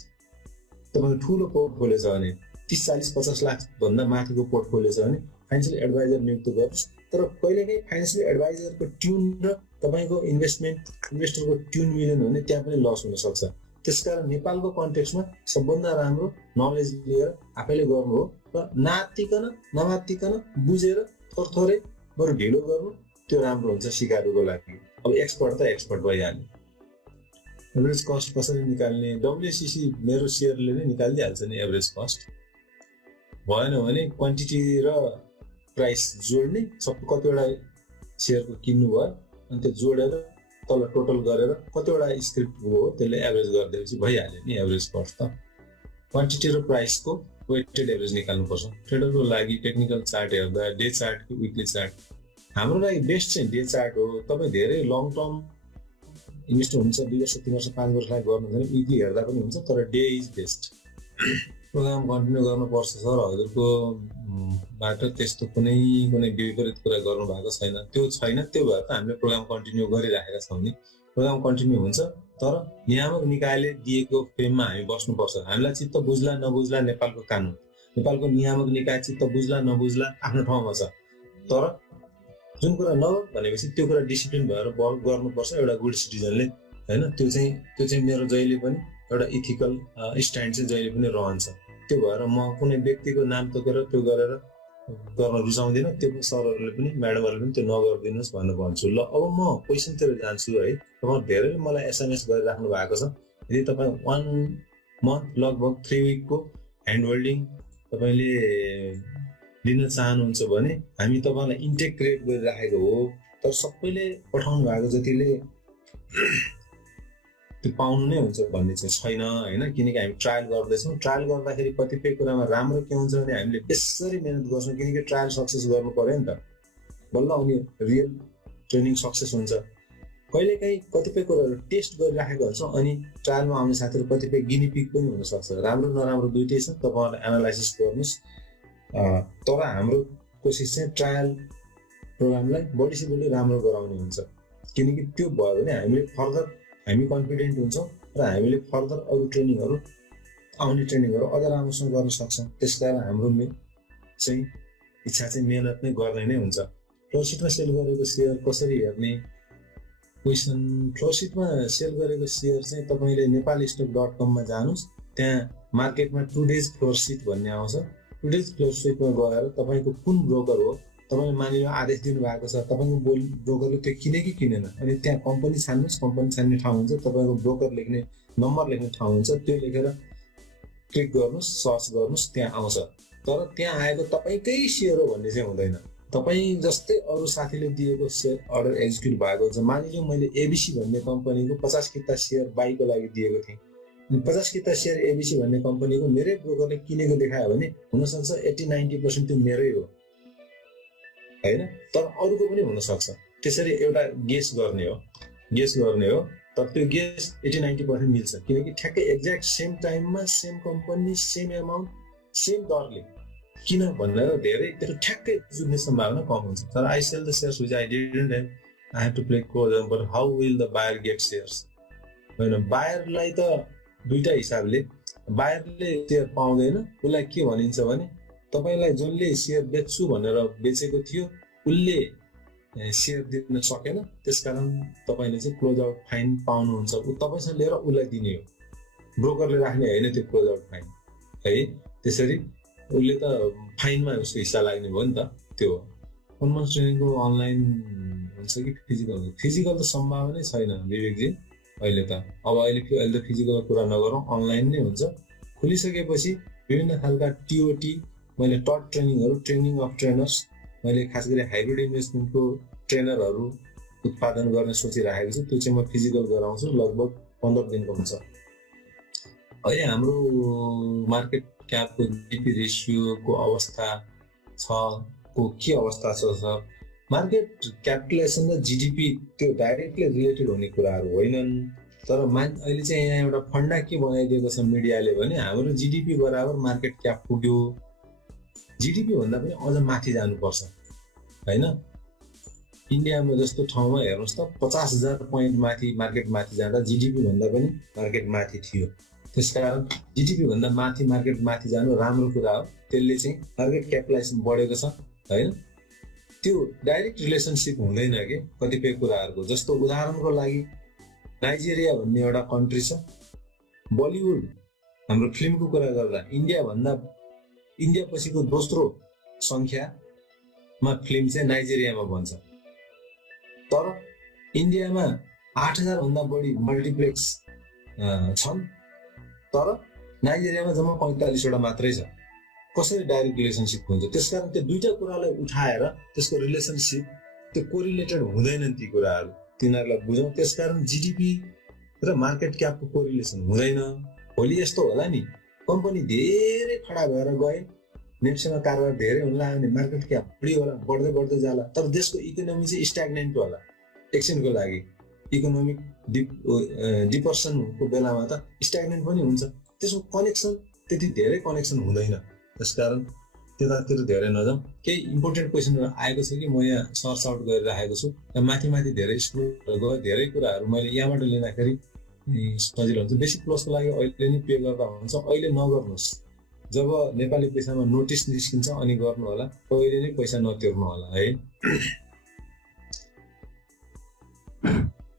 तपाईँको ठुलो पोर्टफोलियो छ भने, 30, 40, 50 लाख भन्दा माथिको पोर्टफोलियो छ भने फाइनेन्सियल एडभाइजर नियुक्त गर्नुहोस्। तर कहिलेकाहीँ फाइनेन्सियल एडभाइजरको ट्युन र तपाईँको इन्भेस्टरको ट्युन मिलेन भने त्यहाँ पनि लस हुनसक्छ। त्यसकारण नेपालको कन्टेक्स्टमा सबभन्दा राम्रो नलेज लिएर आफैले गर्नु हो र नमात्तिकन बुझेर थोरै बरु ढिलो गर्नु, त्यो राम्रो हुन्छ सिकारुको लागि। अब एक्सपर्ट त एक्सपर्ट भइहाल्यो। एभरेज कस्ट कसरी निकाल्ने? डब्ल्युसिसी मेरो सेयरले नै निकालिदिइहाल्छ नि एभरेज कस्ट। भएन भने क्वान्टिटी र प्राइस जोड्ने, सब कतिवटा सेयरको किन्नु भयो अनि त्यो जोडेर तल टोटल गरेर कतिवटा स्क्रिप्ट हो त्यसले एभरेज गरिदिएपछि भइहाल्यो नि एभरेज कस्ट त। क्वान्टिटी र प्राइसको वेटेड एभरेज निकाल्नुपर्छ। ट्रेडरको लागि टेक्निकल चार्ट हेर्दा डे चार्ट कि विकली चार्ट, हाम्रो लागि बेस्ट चाहिँ डे चार्ट हो। तपाईँ धेरै लङ टर्म इन्भेस्टर हुन्छ, 2 वर्ष 3 वर्ष 5 वर्ष लागि गर्नुहुन्छ भने विकली हेर्दा पनि हुन्छ, तर day is best. Program continue गर्नुपर्छ सर, हजुरको बाट त्यस्तो कुनै विपरीत कुरा गर्नु भएको छैन। त्यो छैन, त्यो भएर त हामीले प्रोग्राम कन्टिन्यू गरिराखेका छौँ नि। प्रोग्राम कन्टिन्यू हुन्छ, तर नियामक निकायले दिएको फ्रेममा हामी बस्नुपर्छ। हामीलाई चित्त बुझ्ला नबुझ्ला नेपालको कानुन, नेपालको नियामक निकाय चित्त बुझ्ला नबुझ्ला आफ्नो ठाउँमा छ। तर जुन कुरा नगर भनेपछि त्यो कुरा डिसिप्लिन भएर गर्नुपर्छ एउटा गुड सिटिजनले, होइन? त्यो चाहिँ मेरो जहिले पनि एउटा इथिकल स्ट्यान्ड चाहिँ जहिले पनि रहन्छ। त्यो भएर म कुनै व्यक्तिको नाम तोकेर त्यो गरेर गर्न रुचाउँदिनँ। त्यो सरहरूले पनि म्याडमहरूले पनि त्यो नगरिदिनुहोस् भनेर भन्छु। ल अब म क्वेसनतिर जान्छु है। तपाईँ धेरैले मलाई एसएमएस गरिराख्नु भएको छ। यदि तपाईँ 1 मन्थ लगभग 3 विकको ह्यान्ड होल्डिङ तपाईँले लिन चाहनुहुन्छ भने हामी तपाईँलाई इन्टेक क्रिएट गरिराखेको हो। तर सबैले पठाउनु भएको जतिले त्यो पाउनु नै हुन्छ भन्ने चाहिँ छैन, होइन? किनकि हामी ट्रायल गर्दैछौँ। ट्रायल गर्दाखेरि कतिपय कुरामा राम्रो के हुन्छ भने हामीले बेसरी मेहनत गर्छौँ, किनकि ट्रायल सक्सेस गर्नु पर्यो नि त, बल्ल अनि रियल ट्रेनिङ सक्सेस हुन्छ। कहिलेकाहीँ कतिपय कुराहरू टेस्ट गरिराखेको हुन्छ, अनि ट्रायलमा आउने साथीहरू कतिपय गिनीपिग पनि हुनसक्छ। राम्रो नराम्रो दुइटै छ, तपाईँहरूले एनालाइसिस गर्नुहोस्। तर हाम्रो कोसिस चाहिँ ट्रायल प्रोग्रामलाई बढी राम्रो गराउने हुन्छ। किनकि त्यो भयो भने हामी कन्फिडेन्ट हुन्छौँ र हामीले फर्दर अरू ट्रेनिङहरू, आउने ट्रेनिङहरू अझ राम्रोसँग गर्न सक्छौँ। त्यसकारण हाम्रो चाहिँ इच्छा चाहिँ मेहनत नै गर्ने नै हुन्छ। फ्लोसिटमा सेल गरेको सेयर कसरी हेर्ने क्वेसन? फ्लोसिटमा सेल गरेको सेयर चाहिँ तपाईँले नेपालस्टक.com मा जानुहोस्, त्यहाँ मार्केटमा टुडेज फ्लोसिट भन्ने आउँछ। टुडेज फ्लोसिटमा गएर तपाईँको कुन ब्रोकर हो, तपाईँले मानिलिनु आदेश दिनुभएको छ, तपाईँको ब्रोकरले त्यो किने कि किनेन, अनि त्यहाँ कम्पनी छान्नुहोस्। कम्पनी छान्ने ठाउँ हुन्छ, तपाईँको ब्रोकर लेख्ने नम्बर लेख्ने ठाउँ हुन्छ, त्यो लेखेर क्लिक गर्नुहोस्, सर्च गर्नुहोस्, त्यहाँ आउँछ। तर त्यहाँ आएको तपाईँकै सेयर हो भन्ने चाहिँ हुँदैन। तपाईँ जस्तै अरू साथीले दिएको सेयर अर्डर एक्जिक्युट भएको हुन्छ। मानिलिउँ मैले एबिसी भन्ने कम्पनीको 50 किता सेयर बाईको लागि दिएको थिएँ, 50 किता सेयर एबिसी भन्ने कम्पनीको मेरै ब्रोकरले किनेको देखायो भने हुनसक्छ 80-90% त्यो मेरै हो हैन, तर अरूको पनि हुनसक्छ। त्यसरी एउटा गेस गर्ने हो, तर त्यो गेस 80-90% मिल्छ, किनकि ठ्याक्कै एक्ज्याक्ट सेम टाइममा same company same amount same दरले किन भनेर धेरै त्यो ठ्याक्कै जुझ्ने सम्भावना कम हुन्छ। तर I sell the shares which I didn't have, I have to play close, but how will the buyer get shares? होइन, बायरलाई त दुईटा हिसाबले, बायरले सेयर पाउँदैन, उसलाई के भनिन्छ भने तपाईलाई जसले सेयर बेच्छु भनेर बेचेको थियो उसले सेयर दिन सकेन, त्यसकारण तपाईले चाहिँ क्लोज आउट फाइन पाउनुहुन्छ, उ तपाईसँग लिएर उसलाई दिने हो, ब्रोकरले राख्ने होइन त्यो क्लोज आउट फाइन है। त्यसरी उसले त फाइनमा उसको हिस्सा लाग्ने भयो नि त। त्यो 1 मन्थ ट्रेनिङको अनलाइन हुन्छ कि फिजिकल? फिजिकल त सम्भावनै छैन विवेकजी अहिले त। अहिले त फिजिकल कुरा नगरौँ, अनलाइन नै हुन्छ। खुलिसकेपछि विभिन्न खालका टिओटी, मैले टट ट्रेनिङहरू, ट्रेनिङ अफ ट्रेनर्स, मैले खास गरी हाइब्रिड इन्भेस्टमेन्टको ट्रेनरहरू उत्पादन गर्ने सोचिराखेको छु। त्यो चाहिँ म फिजिकल गराउँछु, लगभग 15 दिनको हुन्छ। अहिले हाम्रो मार्केट क्यापको जिपी रेसियोको अवस्था छ को के अवस्था छ सर? मार्केट क्यापिटलाइजेसन र जिडिपी त्यो डाइरेक्टली रिलेटेड हुने कुराहरू होइनन्, तर अहिले चाहिँ यहाँ एउटा फन्डा के बनाइदिएको छ मिडियाले भने हाम्रो जिडिपी बराबर मार्केट क्याप पुग्यो। जिडिपी भन्दा पनि अझ माथि जानुपर्छ हैन। इन्डियामा जस्तो ठाउँमा हेर्नुहोस् त 50,000 पोइन्ट माथि मार्केट माथि जाँदा जिडिपी भन्दा पनि मार्केट माथि थियो। त्यसकारण जिडिपी भन्दा माथि मार्केट माथि जानु राम्रो कुरा हो, त्यसले चाहिँ मार्केट क्यापिटलाइजेसन बढेको छ हैन। त्यो डाइरेक्ट रिलेसनसिप हुँदैन के कतिपय कुराहरूको। जस्तो उदाहरणको लागि नाइजेरिया भन्ने एउटा कन्ट्री छ, बलिउड हाम्रो फिल्मको कुरा गर्दा इन्डिया पछिको दोस्रो संख्यामा फिल्म चाहिँ नाइजेरियामा बन्छ, तर इन्डियामा 8,000 भन्दा बढी मल्टिप्लेक्स छन्, तर नाइजेरियामा जम्मा 45 वटा मात्रै छ। कसरी डाइरेक्ट रिलेसनसिप हुन्छ? त्यसकारण त्यो दुईटा कुरालाई उठाएर त्यसको रिलेसनसिप त्यो कोरिलेटेड हुँदैनन् ती कुराहरू, तिनीहरूलाई बुझौँ। त्यसकारण जिडिपी र मार्केट क्यापको कोरिलेसन हुँदैन। भोलि यस्तो होला नि, कम्पनी धेरै खडा भएर गए, नेप्सेमा कारोबार धेरै हुन लाग्यो भने मार्केट क्याप बढी होला, बढ्दै जाला, तर देशको इकोनोमी चाहिँ स्ट्याग्नेन्ट होला एकछिनको लागि। इकोनोमिक डिपर्सनको बेलामा त स्ट्याग्नेन्ट पनि हुन्छ, त्यसको कनेक्सन त्यति धेरै कनेक्सन हुँदैन। त्यसकारण त्यतातिर धेरै नजाउँ। केही इम्पोर्टेन्ट क्वेसनहरू आएको छ कि म यहाँ सर्च आउट गरिराखेको छु। माथि धेरै स्कुलहरू गयो, धेरै कुराहरू मैले यहाँबाट लिँदाखेरि सजिलो हुन्छ। बेसिक प्लसको लागि अहिले नै पे गर्दा हुन्छ, अहिले नगर्नुहोस्। जब नेपाली पैसामा नोटिस निस्किन्छ अनि गर्नु होला, पहिले नै पैसा नतिर्नु होला है।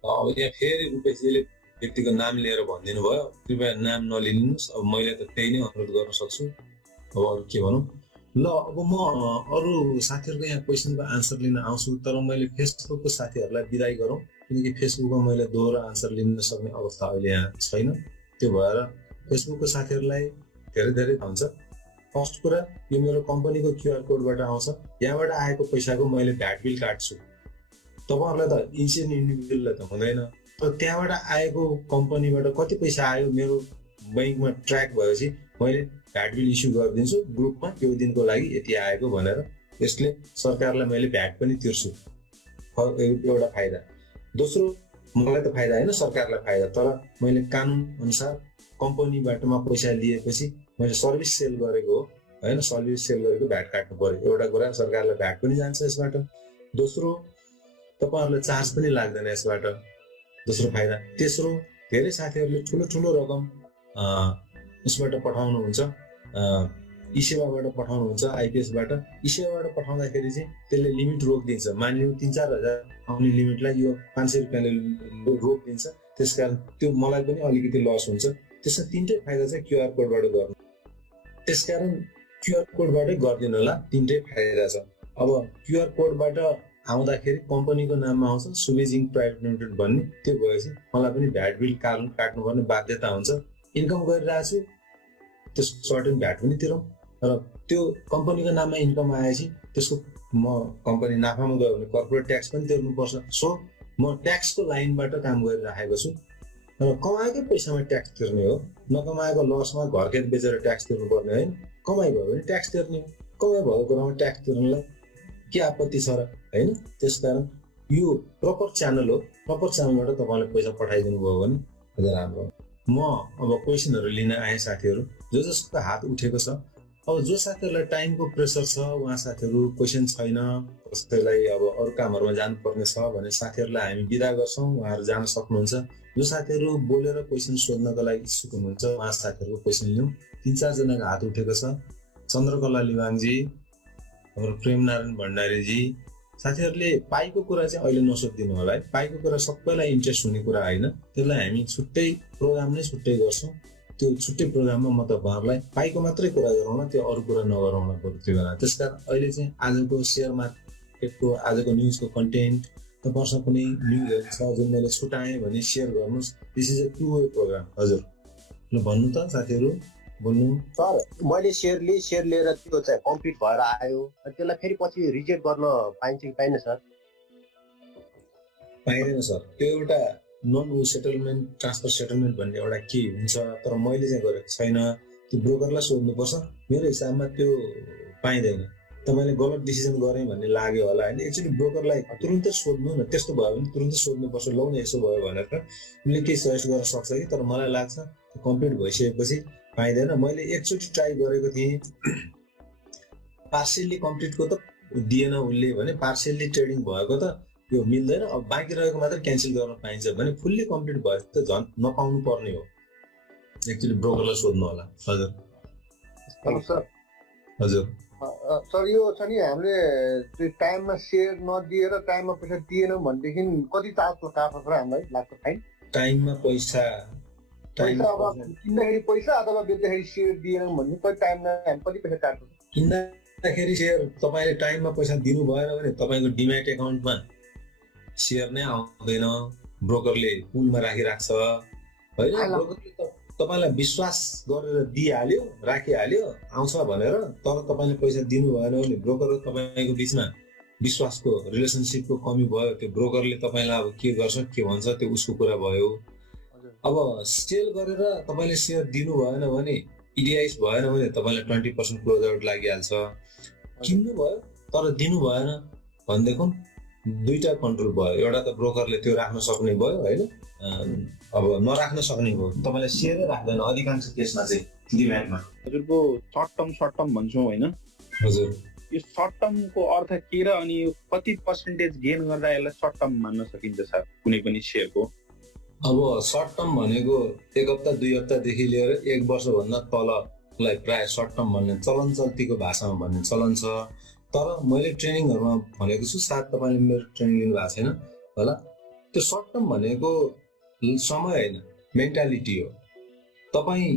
अब यहाँ फेरि रुपेशजीले व्यक्तिको नाम लिएर भनिदिनु भयो, कृपया नाम नलिनुहोस्। अब मैले त त्यही नै अनुरोध गर्न सक्छु। अब अरू के भनौँ? ल अब म अरू साथीहरूको यहाँ क्वेसनको आन्सर लिन आउँछु, तर मैले फेसबुकको साथीहरूलाई बिदाई गरौँ, किनकि फेसबुकमा मैले दोहोरो आन्सर लिन सक्ने अवस्था अहिले यहाँ छैन। त्यो भएर फेसबुकको साथीहरूलाई धेरै हुन्छ। फर्स्ट कुरा, यो मेरो कम्पनीको क्युआर कोडबाट आउँछ। यहाँबाट आएको पैसाको मैले भ्याट बिल काट्छु। तपाईँहरूलाई त इन्डिभिजुअललाई त हुँदैन, तर त्यहाँबाट आएको कम्पनीबाट कति पैसा आयो मेरो बैंकमा ट्र्याक भएपछि मैले भ्याट बिल इस्यु गरिदिन्छु ग्रुपमा, यो दिनको लागि यति आएको भनेर। यसले सरकारलाई मैले भ्याट पनि तिर्छु, एउटा फाइदा। दोस्रो, मलाई त फाइदा होइन, सरकारलाई फाइदा, तर मैले कानुन अनुसार कम्पनीबाट पैसा लिएपछि मैले सर्भिस सेल गरेको हो होइन, सर्भिस सेल गरेको भ्याट काट्नु पर्यो। एउटा कुरा, सरकारलाई भ्याट पनि जान्छ यसबाट। दोस्रो, तपाईँहरूलाई चार्ज पनि लाग्दैन यसबाट, दोस्रो फाइदा। तेस्रो, धेरै साथीहरूले ठुलो रकम उसबाट पठाउनुहुन्छ, ई-सेवाबाट पठाउनुहुन्छ, आइपिएसबाट। ई-सेवाबाट पठाउँदाखेरि चाहिँ त्यसले लिमिट रोकिदिन्छ। मानिलिउँ 3-4 हजार आउने लिमिटलाई यो 500 रुपियाँले रोकिदिन्छ। त्यसकारण त्यो मलाई पनि अलिकति लस हुन्छ। त्यसमा तिनटै फाइदा चाहिँ क्युआर कोडबाट गर्नु, त्यसकारण क्युआर कोडबाटै गरिदिनु होला, तिनटै फाइदा छ। अब क्युआर कोडबाट आउँदाखेरि कम्पनीको नाममा आउँछ सुबेजिङ प्राइभेट लिमिटेड भन्ने, त्यो भएपछि मलाई पनि भ्याट बिल काट्नुपर्ने बाध्यता हुन्छ। इन्कम गरिरहेको छु, त्यसको सर्टेन भ्याट पनि तिरौँ, र त्यो कम्पनीको नाममा इन्कम आएपछि त्यसको म कम्पनी नाफामा गयो भने कर्पोरेट ट्याक्स पनि तिर्नुपर्छ। सो म ट्याक्सको लाइनबाट काम गरिराखेको छु, र र कमाएकै पैसामा ट्याक्स तिर्ने हो, नकमाएको लसमा घरखेत बेचेर ट्याक्स तिर्नुपर्ने होइन। कमाइ भयो भने ट्याक्स तिर्ने हो, कमाइ भएको कुरामा ट्याक्स तिर्नलाई के आपत्ति छ र होइन। त्यसकारण यो प्रपर च्यानल हो, प्रपर च्यानलबाट तपाईँले पैसा पठाइदिनु भयो भने अझ राम्रो। म अब क्वेसनहरू लिन आएँ साथीहरू, जसको हात उठेको छ। अब जो साथीहरूलाई टाइमको प्रेसर छ, उहाँ साथीहरू क्वेसन छैन, कसैलाई अब अरू कामहरूमा जानुपर्ने छ भने साथीहरूलाई हामी बिदा गर्छौँ, उहाँहरू जान सक्नुहुन्छ। जो साथीहरू बोलेर क्वेसन सोध्नको लागि इच्छुक हुनुहुन्छ उहाँ साथीहरूको क्वेसन लिउँ। 3-4 जनाको हात उठेको छ। चन्द्रकला लिवाङजी, हाम्रो प्रेमनारायण भण्डारीजी। साथीहरूले पाइको कुरा चाहिँ अहिले नसोधिदिनु होला है। पाइको कुरा सबैलाई इन्ट्रेस्ट हुने कुरा होइन, त्यसलाई हामी छुट्टै प्रोग्राम नै छुट्टै गर्छौँ। त्यो छुट्टै प्रोग्राममा म तपाईँहरूलाई पाइको मात्रै कुरा गरौँ न, त्यो अरू कुरा नगरौँ न त्यो बेला। त्यसकारण अहिले चाहिँ आजको सेयर मार्केटको, आजको न्युजको कन्टेन्ट तपाईँसँग कुनै न्युजहरू छ जुन मैले छुटाएँ भने सेयर गर्नुहोस्। दिस इज अ 2-वे प्रोग्राम। हजुर ल भन्नु त साथीहरू, बोल्नु। सर मैले सेयर लिएर त्यो चाहिँ कम्प्लिट भएर आयो, त्यसलाई फेरि पछि रिजेक्ट गर्न पाइन्छ कि पाइन्न सर? पाइँदैन सर, त्यो एउटा नन सेटलमेन्ट, ट्रान्सफर सेटलमेन्ट भन्ने एउटा के हुन्छ, तर मैले चाहिँ गरेको छैन। त्यो ब्रोकरलाई सोध्नुपर्छ। मेरो हिसाबमा त्यो पाइँदैन। तपाईँले गलत डिसिजन गरेँ भन्ने लाग्यो होला होइन। एक्चुअली ब्रोकरलाई तुरुन्तै सोध्नु न, त्यस्तो भयो भने तुरुन्तै सोध्नुपर्छ। लौ न यसो भयो भनेर उसले केही सजेस्ट गर्न सक्छ कि, तर मलाई लाग्छ कम्प्लिट भइसकेपछि पाइँदैन। मैले एकचोटि ट्राई गरेको थिएँ, पार्सियल्ली कम्प्लिटको त दिएन उसले भने, पार्सियल्ली ट्रेडिङ भएको त यो मिल्दैन, अब बाँकी रहेको मात्र क्यान्सल गर्न पाइन्छ भने फुल्ली कम्प्लिट भयो त झन् नपाउनु पर्ने हो। एक्चुअली ब्रोकरलाई सोध्नु होला। हजुर हजुर सर यो छ नि, हामीले त्यो टाइममा सेयर नदिएर टाइममा पैसा दिएनौँ भनेदेखि कति चार्ज काट्छ सर हामीलाई लाग्छ फाइन? टाइममा पैसा अब किन्दाखेरि पैसा अथवा बेच्दाखेरि सेयर दिएनौँ भने कति टाइममा हामी कति पैसा काट्छ? किन्दाखेरि सेयर तपाईँले टाइममा पैसा दिनु भएन भने तपाईँको डिम्याट एकाउन्टमा सेयर नै आउँदैन, ब्रोकरले पुलमा राखिराख्छ होइन। ब्रोकरले तपाईँलाई विश्वास गरेर दिइहाल्यो, राखिहाल्यो आउँछ भनेर, तर तपाईँले पैसा दिनु भएन भने ब्रोकर र तपाईँको बिचमा विश्वासको रिलेसनसिपको कमी भयो। त्यो ब्रोकरले तपाईँलाई अब के गर्छ के भन्छ त्यो उसको कुरा भयो। अब सेल गरेर तपाईँले सेयर दिनु भएन भने, इडिआइस भएन भने तपाईँलाई 20% क्लोज आउट लागिहाल्छ। किन्नु भयो तर दिनु भएन भनेदेखि दुईटा कन्ट्रोल भयो। एउटा त ब्रोकरले त्यो राख्न सक्ने भयो होइन, अब नराख्न सक्ने भयो। तपाईँलाई सेयरै राख्दैन अधिकांश केसमा चाहिँ डिम्याटमा। हजुरको सर्ट टर्म भन्छौँ होइन? हजुर यो सर्ट टर्मको अर्थ के र अनि कति पर्सेन्टेज गेन गर्दा यसलाई सर्ट टर्म मान्न सकिन्छ सर कुनै पनि सेयरको? अब सर्ट टर्म भनेको 1 हप्ता 2 हप्तादेखि लिएर 1 वर्षभन्दा तललाई प्राय सर्ट टर्म भन्ने चलन चल्तीको भाषामा भन्ने चलन छ। तर मैले ट्रेनिङहरूमा भनेको छु, सायद तपाईँले मेरो ट्रेनिङ लिनु भएको छैन होला। त्यो सर्ट टर्म भनेको समय होइन, मेन्टालिटी हो। तपाईँ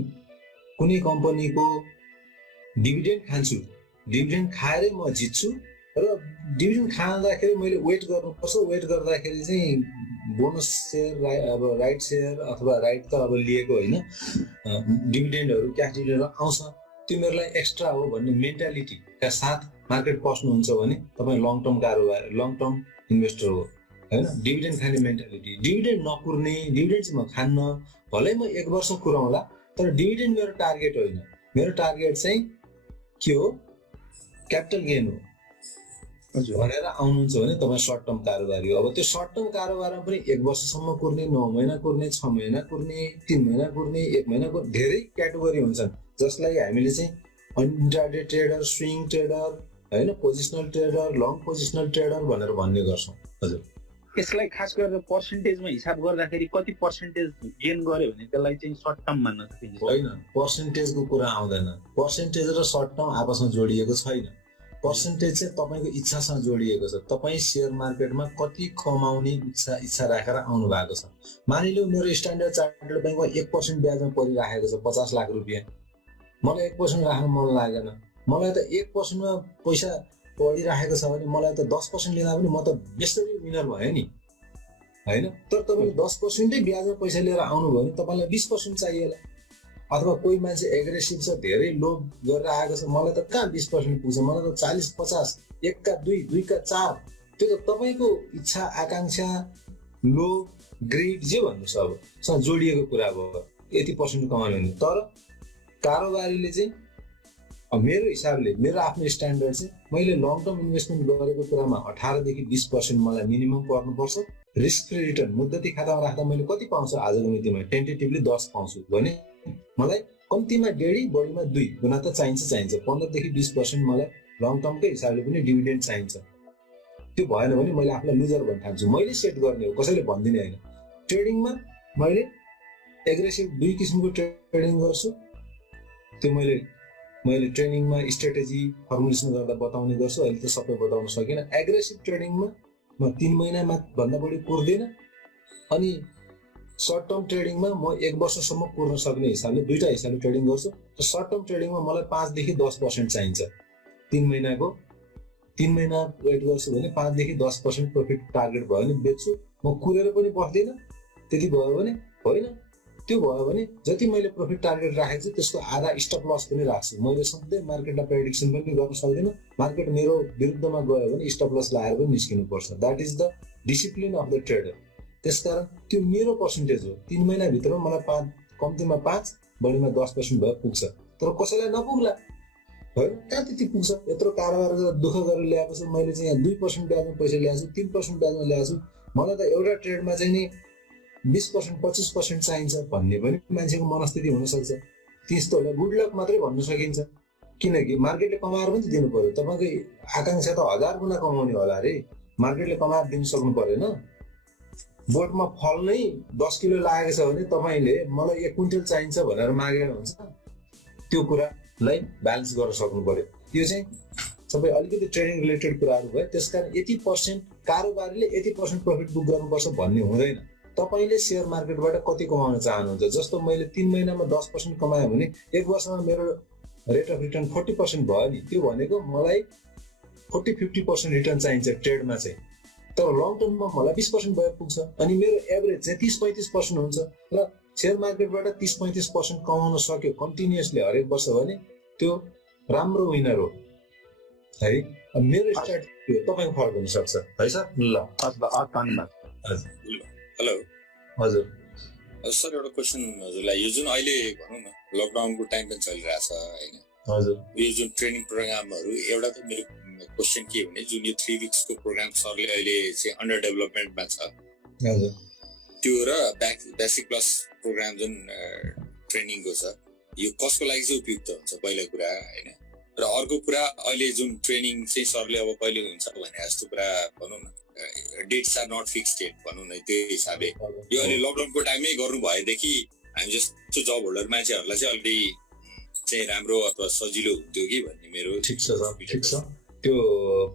कुनै कम्पनीको डिभिडेन्ड खान्छु, डिभिडेन्ड खाएरै म जित्छु र डिभिडेन्ड खाँदाखेरि मैले वेट गर्नुपर्छ। वेट गर्दाखेरि चाहिँ बोनस सेयर, अब राइट सेयर अथवा राइट त अब लिएको होइन, डिभिडेन्डहरू क्यास डिभिडेन्डहरू आउँछ, त्यो मेरो लागि एक्स्ट्रा हो भन्ने मेन्टालिटीका साथ मार्केट पस्नुहुन्छ भने तपाईँ लङ टर्म कारोबार, लङ टर्म इन्भेस्टर हो होइन। डिभिडेन्ड खाने मेन्टालिटी, डिभिडेन्ड नकुर्ने, डिभिडेन्ड चाहिँ म खान्न, भलै म 1 वर्ष कुराउँला तर डिभिडेन्ड मेरो टार्गेट होइन। मेरो टार्गेट चाहिँ के हो, क्यापिटल गेन हो भनेर आउनुहुन्छ भने तपाईँ सर्ट टर्म कारोबारी हो। अब त्यो सर्ट टर्म कारोबारमा पनि 1 वर्षसम्म कुर्ने, 9 महिना कुर्ने, 6 महिना कुर्ने, 3 महिना कुर्ने, 1 महिना कुर्ने, धेरै क्याटेगोरी हुन्छन् जसलाई हामीले चाहिँ इन्ट्राडे ट्रेडर, स्विङ ट्रेडर होइन, positional trader, long positional trader भनेर भन्ने गर्छौँ। हजुर यसलाई खास गरेर पर्सेन्टेजमा हिसाब गर्दाखेरि कति पर्सेन्टेज गेन गर्यो भने त्यसलाई चाहिँ सर्ट टर्म मान्न सकिन्छ? होइन, पर्सेन्टेजको कुरा आउँदैन। पर्सेन्टेज र सर्ट टर्म आपसमा जोडिएको छैन। पर्सेन्टेज चाहिँ तपाईँको इच्छासँग जोडिएको छ। तपाईँ सेयर मार्केटमा कति कमाउने इच्छा राखेर आउनु भएको छ। मानिलिउँ मेरो स्ट्यान्डर्ड चार्टर्ड ब्याङ्कमा 1% ब्याजमा परिराखेको छ 50 लाख रुपियाँ। मलाई 1% राख्न मन लागेन, मलाई त 1%मा पैसा पढिराखेको छ भने मलाई त 10% लिँदा पनि म त बेसरी विनर भयो नि होइन। तर तपाईँले 10%ै ब्याजमा पैसा लिएर आउनुभयो भने तपाईँलाई 20% चाहिएला। अथवा कोही मान्छे एग्रेसिभ छ, धेरै लोभ गरेर आएको छ, मलाई त कहाँ 20% पुग्छ, मलाई त 40-50, 1 का 2, 2 का 4, त्यो त तपाईँको इच्छा आकाङ्क्षा लो ग्रेड जे भन्नुहोस् अब सँग जोडिएको कुरा भयो, यति पर्सेन्ट कमाउने हुने। तर कारोबारीले चाहिँ मेरो हिसाबले मेरो आफ्नो स्ट्यान्डर्ड चाहिँ मैले लङ टर्म इन्भेस्टमेन्ट गरेको कुरामा 18 देखि 20% मलाई मिनिमम पर्नुपर्छ। रिस्क फ्री रिटर्न मुद्दती खातामा राख्दा मैले कति पाउँछु आजको मितिमा, टेन्टेटिभली 10 पाउँछु भने मलाई कम्तीमा 1.5 बढीमा 2 गुणा त चाहिन्छ। 15 देखि 20% मलाई लङ टर्मकै हिसाबले पनि डिभिडेन्ड चाहिन्छ। त्यो भएन भने मैले आफूलाई लुजर भन्न ठान्छु। मैले सेट गर्ने हो, कसैले भन्दिनँ होइन। ट्रेडिङमा मैले एग्रेसिभ 2 किसिमको ट्रेडिङ गर्छु। त्यो मैले ट्रेनिङमा स्ट्राटेजी फर्मुलेसन गर्दा बताउने गर्छु। अहिले त सबै बताउन सकिनँ। एग्रेसिभ ट्रेडिङमा म 3 महिनामा भन्दा बढी कुर्दिनँ, अनि सर्ट टर्म ट्रेडिङमा म 1 वर्षसम्म कुर्न सक्ने हिसाबले दुईटा हिसाबले ट्रेडिङ गर्छु। र सर्ट टर्म ट्रेडिङमा मलाई 5 देखि 10% चाहिन्छ। 3 महिना वेट गर्छु भने 5 देखि 10% प्रफिट टार्गेट भयो भने बेच्छु। म कुरेर पनि बस्दिनँ। त्यति भयो भने होइन, त्यो भयो भने जति मैले प्रफिट टार्गेट राखेको छु त्यसको आधा स्टप लस पनि राख्छु। मैले सधैँ मार्केटलाई प्रेडिक्सन पनि गर्न सक्दिनँ। मार्केट मेरो विरुद्धमा गयो भने स्टप लस लगाएर पनि निस्किनु पर्छ। That is the discipline of the trader. त्यसकारण त्यो मेरो पर्सेन्टेज हो। 3 महिनाभित्रमा मलाई कम्तीमा 5 बढीमा 10% भए पुग्छ। तर कसैलाई नपुग्ला होइन, कहाँ त्यति पुग्छ। यत्रो कारोबार गरेर दुःख गरेर ल्याएको छु मैले चाहिँ यहाँ 2% ब्याजमा पैसा ल्याएको छु, 3% ब्याजमा ल्याएको छु। मलाई त एउटा ट्रेडमा चाहिँ नि 20% 25% चाहिन्छ भन्ने पनि मान्छेको मनस्थिति हुनसक्छ। त्यस्तोलाई गुड लक मात्रै भन्न सकिन्छ, किनकि मार्केटले कमाएर पनि त दिनु पर्यो। तपाईँको आकाङ्क्षा त 1000 गुणा कमाउने होला अरे, मार्केटले कमाएर दिन सक्नु परेन। बोटमा फल नै 10 किलो लागेको छ भने तपाईँले मलाई 1 क्विन्टल चाहिन्छ भनेर मागेर हुन्छ। त्यो कुरालाई ब्यालेन्स गर्न सक्नु पर्यो। यो चाहिँ सबै अलिकति ट्रेडिङ रिलेटेड कुराहरू भयो। त्यसकारण यति पर्सेन्ट कारोबारीले यति पर्सेन्ट प्रफिट बुक गर्नुपर्छ भन्ने हुँदैन। तपाईँले सेयर मार्केटबाट कति कमाउन चाहनुहुन्छ। जस्तो मैले 3 महिनामा 10% कमाएँ भने 1 वर्षमा मेरो रेट अफ रिटर्न 40% भयो नि। त्यो भनेको मलाई 40-50% रिटर्न चाहिन्छ ट्रेडमा चाहिँ। तर लङ टर्ममा मलाई 20% भए पुग्छ। अनि मेरो एभरेज चाहिँ 30-35% हुन्छ। र सेयर मार्केटबाट 30-35% कमाउन सक्यो कन्टिन्युअसली हरेक वर्ष भने त्यो राम्रो विनर हो है। मेरो स्ट्राटेजी हो, तपाईँको फरक हुनसक्छ है सर। ल धन्यवाद। हेलो हजुर सर, एउटा क्वेसन हजुरलाई। यो जुन अहिले भनौँ न लकडाउनको टाइम पनि चलिरहेछ होइन, हजुर, यो जुन ट्रेनिङ प्रोग्रामहरू, एउटा त मेरो क्वेसन के भने जुन यो 3 विक्सको प्रोग्राम सरले अहिले चाहिँ अन्डर डेभलपमेन्टमा छ, हजुर, त्यो र बेसिक प्लस प्रोग्राम जुन ट्रेनिङको छ, यो कसको लागि चाहिँ उपयुक्त हुन्छ पहिलो कुरा होइन। र अर्को कुरा, अहिले जुन ट्रेनिङ चाहिँ सरले अब कहिले हुन्छ भने जस्तो कुरा भनौँ न, dates are not fixed date भनौँ न। त्यो हिसाबले यो अहिले लकडाउनको टाइममै गर्नु भएदेखि हामी जस्तो जब होल्डर मान्छेहरूलाई चाहिँ अलरेडी चाहिँ राम्रो अथवा सजिलो हुन्थ्यो कि भन्ने मेरो। ठिक छ सर, ठिक छ। त्यो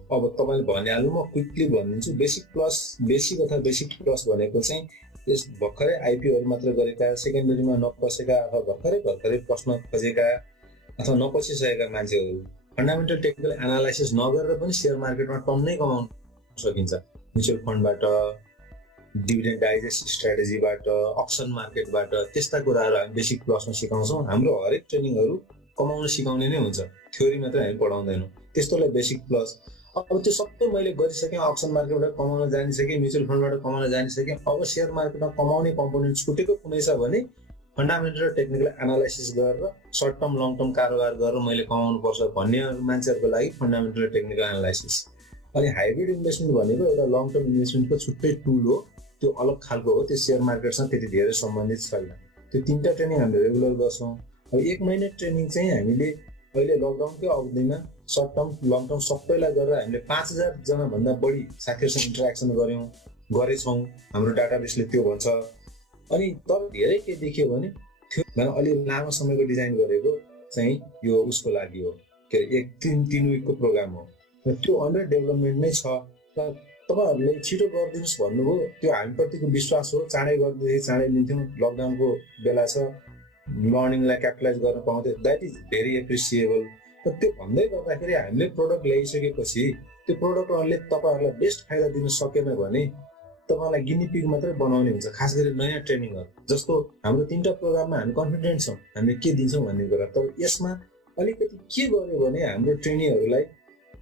अब तपाईँले भनिहाल्नु, म क्विकली भनिदिन्छु। बेसिक अथवा बेसिक प्लस भनेको चाहिँ यस भर्खरै आइपिओहरू मात्र गरेका, सेकेन्डरीमा नपसेका अथवा भर्खरै पस्न खोजेका अथवा नपसिसकेका मान्छेहरू फन्डामेन्टल टेक्निकल एनालाइसिस नगरेर पनि सेयर मार्केटमा टन्नै कमाउन सकिन्छ। म्युचुअल फन्डबाट, डिभिडेन्ड डाइजेस्ट स्ट्राटेजीबाट, अप्सन मार्केटबाट, त्यस्ता कुराहरू हामी बेसिक प्लसमा सिकाउँछौँ। हाम्रो हरेक ट्रेनिङहरू कमाउन सिकाउने नै हुन्छ, थ्योरी मात्रै हामी पढाउँदैनौँ। त्यस्तोलाई बेसिक प्लस। अब त्यो सबै मैले गरिसकेँ, अप्सन मार्केटबाट कमाउन जानिसकेँ, म्युचुअल फन्डबाट कमाउन जानिसकेँ। अब सेयर मार्केटमा कमाउने कम्पोनेन्ट छुटेको कुनै छ भने फन्डामेन्टल र टेक्निकल एनालाइसिस गरेर सर्ट टर्म लङ टर्म कारोबार गरेर मैले कमाउनु पर्छ भन्ने मान्छेहरूको लागि फन्डामेन्टल र टेक्निकल एनालाइसिस। अनि हाइब्रिड इन्भेस्टमेन्ट भनेको एउटा लङ टर्म इन्भेस्टमेन्टको छुट्टै टुल हो, त्यो अलग खालको हो। त्यो सेयर मार्केटसँग त्यति धेरै सम्बन्धित छैन। त्यो 3टा ट्रेनिङ हामीले रेगुलर गर्छौँ। अब 1 महिना ट्रेनिङ चाहिँ हामीले अहिले लकडाउनकै अवधिमा सर्ट टर्म लङ टर्म सबैलाई गरेर हामीले 5000 जनाभन्दा बढी साथीहरूसँग इन्टरेक्सन गरेछौँ। हाम्रो डाटाबेसले त्यो भन्छ। अनि तर धेरै के देखियो भने त्यो अलि लामो समयको डिजाइन गरेको चाहिँ यो उसको लागि हो, के अरे 3 विकको प्रोग्राम हो। र त्यो अन्डर डेभलपमेन्ट नै छ। र तपाईँहरूले छिटो गरिदिनुहोस् भन्नुभयो, त्यो हामीप्रतिको विश्वास हो। चाँडै गरिदिँदाखेरि चाँडै दिन्थ्यौँ। लकडाउनको बेला छ, लर्निङलाई क्यापिटलाइज गर्न पाउँथ्यो। That is very appreciable. र त्यो भन्दै गर्दाखेरि हामीले प्रोडक्ट ल्याइसकेपछि त्यो प्रोडक्टहरूले तपाईँहरूलाई बेस्ट फाइदा दिन सकेन भने तपाईँलाई गिनीपिग मात्रै बनाउने हुन्छ, खास गरी नयाँ ट्रेनिङहरू। जस्तो हाम्रो 3टा प्रोग्राममा हामी कन्फिडेन्ट छौँ हामीले के दिन्छौँ भन्ने कुरा। तर यसमा अलिकति के गर्यो भने हाम्रो ट्रेनीहरूलाई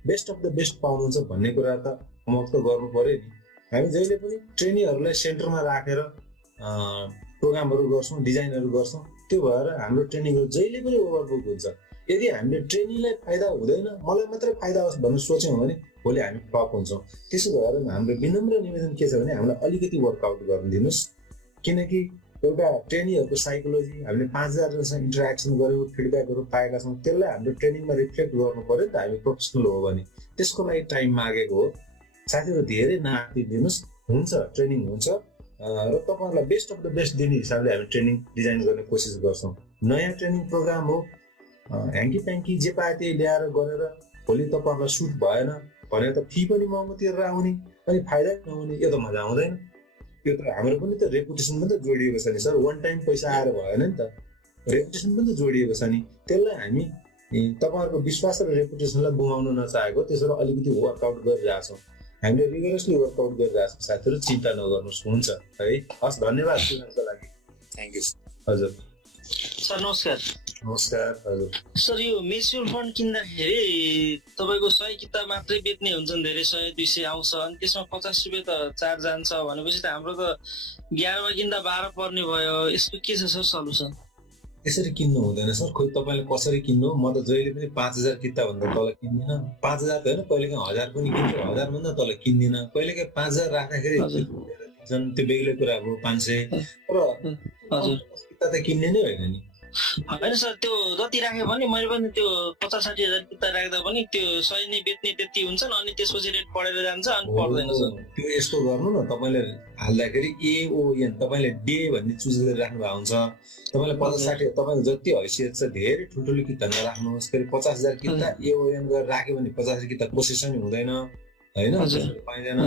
बेस्ट अफ द बेस्ट पाउनुहुन्छ भन्ने कुरा त होमवर्क त गर्नु पर्यो नि। हामी जहिले पनि ट्रेनीहरूलाई सेन्टरमा राखेर प्रोग्रामहरू गर्छौँ, डिजाइनहरू गर्छौँ। त्यो भएर हाम्रो ट्रेनिङहरू जहिले पनि ओभरबुक हुन्छ। यदि हामीले ट्रेनीलाई फाइदा हुँदैन, मलाई मात्रै फाइदा होस् भन्ने सोच्यौँ भने भोलि हामी फ्लप हुन्छौँ। त्यसो भएर हाम्रो विनम्र निवेदन के छ भने हामीलाई अलिकति वर्कआउट गर्न दिनुहोस्, किनकि एउटा ट्रेनीहरूको साइकोलोजी हामीले 5000 जनासँग इन्टरेक्सन गऱ्यौँ, फिडब्याकहरू पाएका छौँ, त्यसलाई हाम्रो ट्रेनिङमा रिफ्लेक्ट गर्नु पर्यो नि त। हामी प्रोफेसनल हो भने त्यसको लागि टाइम मागेको हो। साथीहरू धेरै नआत्तिदिनुहोस्, हुन्छ ट्रेनिङ हुन्छ र तपाईँहरूलाई बेस्ट अफ द बेस्ट दिने हिसाबले हामी ट्रेनिङ डिजाइन गर्ने कोसिस गर्छौँ। नयाँ ट्रेनिङ प्रोग्राम हो, ह्याङ्की प्याङ्की जे पाए त्यही ल्याएर गरेर भोलि तपाईँहरूलाई सुट भएन भने त फी पनि महँगो तिरेर आउने अनि फाइदा नहुने, यो त मजा आउँदैन। यो त हाम्रो पनि त रेपुटेसन पनि त जोडिएको छ नि सर, वान टाइम पैसा आएर भएन नि त, रेपुटेसन पनि त जोडिएको छ नि। त्यसलाई हामी तपाईँहरूको विश्वास र रेपुटेसनलाई गुमाउन नचाहेको, त्यसबाट अलिकति वर्कआउट गरिरहेको छौँ। हामीले रिगरसली वर्कआउट गरिरहेको छौँ। साथीहरू चिन्ता नगर्नुहोस्, हुन्छ है। हस्, धन्यवाद सुन्नको लागि। थ्याङ्क यू हजुर सर नमस्कार। नमस्कार। हजुर सर यो म्युचुअल फन्ड किन्दाखेरि तपाईँको 100 किताब मात्रै बेच्ने हुन्छन्, धेरै 100-200 आउँछ अनि त्यसमा 50 रुपियाँ त चार्ज जान्छ भनेपछि त हाम्रो त 11मा किन्दा 12 पर्ने भयो। यसको के छ सर सल्युसन? यसरी किन्नु हुँदैन सर। खोइ तपाईँले कसरी किन्नु, म त जहिले पनि 5000 किताबभन्दा तल किन्दिनँ। 5000 त होइन, कहिलेकाहीँ 1000 पनि किन्छु, 1000 भन्दा तल किन्दिनँ। कहिलेकाहीँ 5000 राख्दाखेरि त्यो बेग्लै कुरा हो, 500 र किताब त किन्ने नै होइन नि। होइन सर, त्यो जति राख्यो भने मैले पनि त्यो 50-60 हजार किताब राख्दा पनि त्यो 100 नै बेच्ने त्यति हुन्छन् अनि त्यसपछि रेट बढेर जान्छ अनि पर्दैन सर। त्यो यस्तो गर्नु न, तपाईँले हाल्दाखेरि AON तपाईँले डे भन्ने चुज गरेर राख्नु भएको हुन्छ। तपाईँले 50-60 तपाईँको जति हैसियत छ धेरै ठुल्ठुलो किताब नराख्नुहोस्। फेरि 50,000 किताब AON गरेर राख्यो भने 50,000 किताब पोसेसन हुँदैन, होइन, पाइँदैन।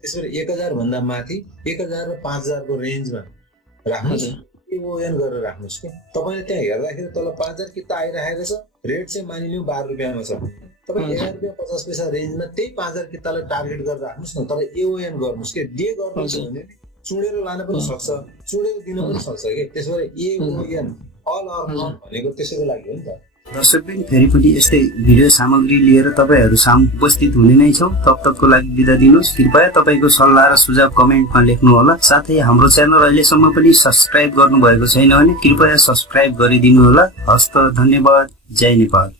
त्यसरी 1000 भन्दा माथि 1000 र 5000 को रेन्जमा राख्नुहोस्, AON गरेर राख्नुहोस् कि। तपाईँले त्यहाँ हेर्दाखेरि तल 5000 किताब आइरहेको छ, रेट चाहिँ मानिलिउँ 12 रुपियाँमा छ, तपाईँ 11 रुपियाँ 50 पैसा रेन्जमा त्यही 5000 किताबलाई टार्गेट गरेर राख्नुहोस् न। तर AON गर्नुहोस् कि। डे गर्नुहुन्छ भने चुडेर लान पनि सक्छ, चुडेर दिन पनि सक्छ कि। त्यसो भए AON अल अर नन भनेको त्यसैको लागि हो नि त। दर्शकबिन फेरि पनि यस्तै भिडियो सामग्री लिएर तपाईँहरू सामु उपस्थित हुने नै छौँ। तब तकको लागि बिदा दिनुहोस्। कृपया तपाईँको सल्लाह र सुझाव कमेन्टमा लेख्नुहोला। साथै हाम्रो च्यानल अहिलेसम्म पनि सब्सक्राइब गर्नुभएको छैन भने कृपया सब्सक्राइब गरिदिनु होला। हस्त, धन्यवाद। जय नेपाल।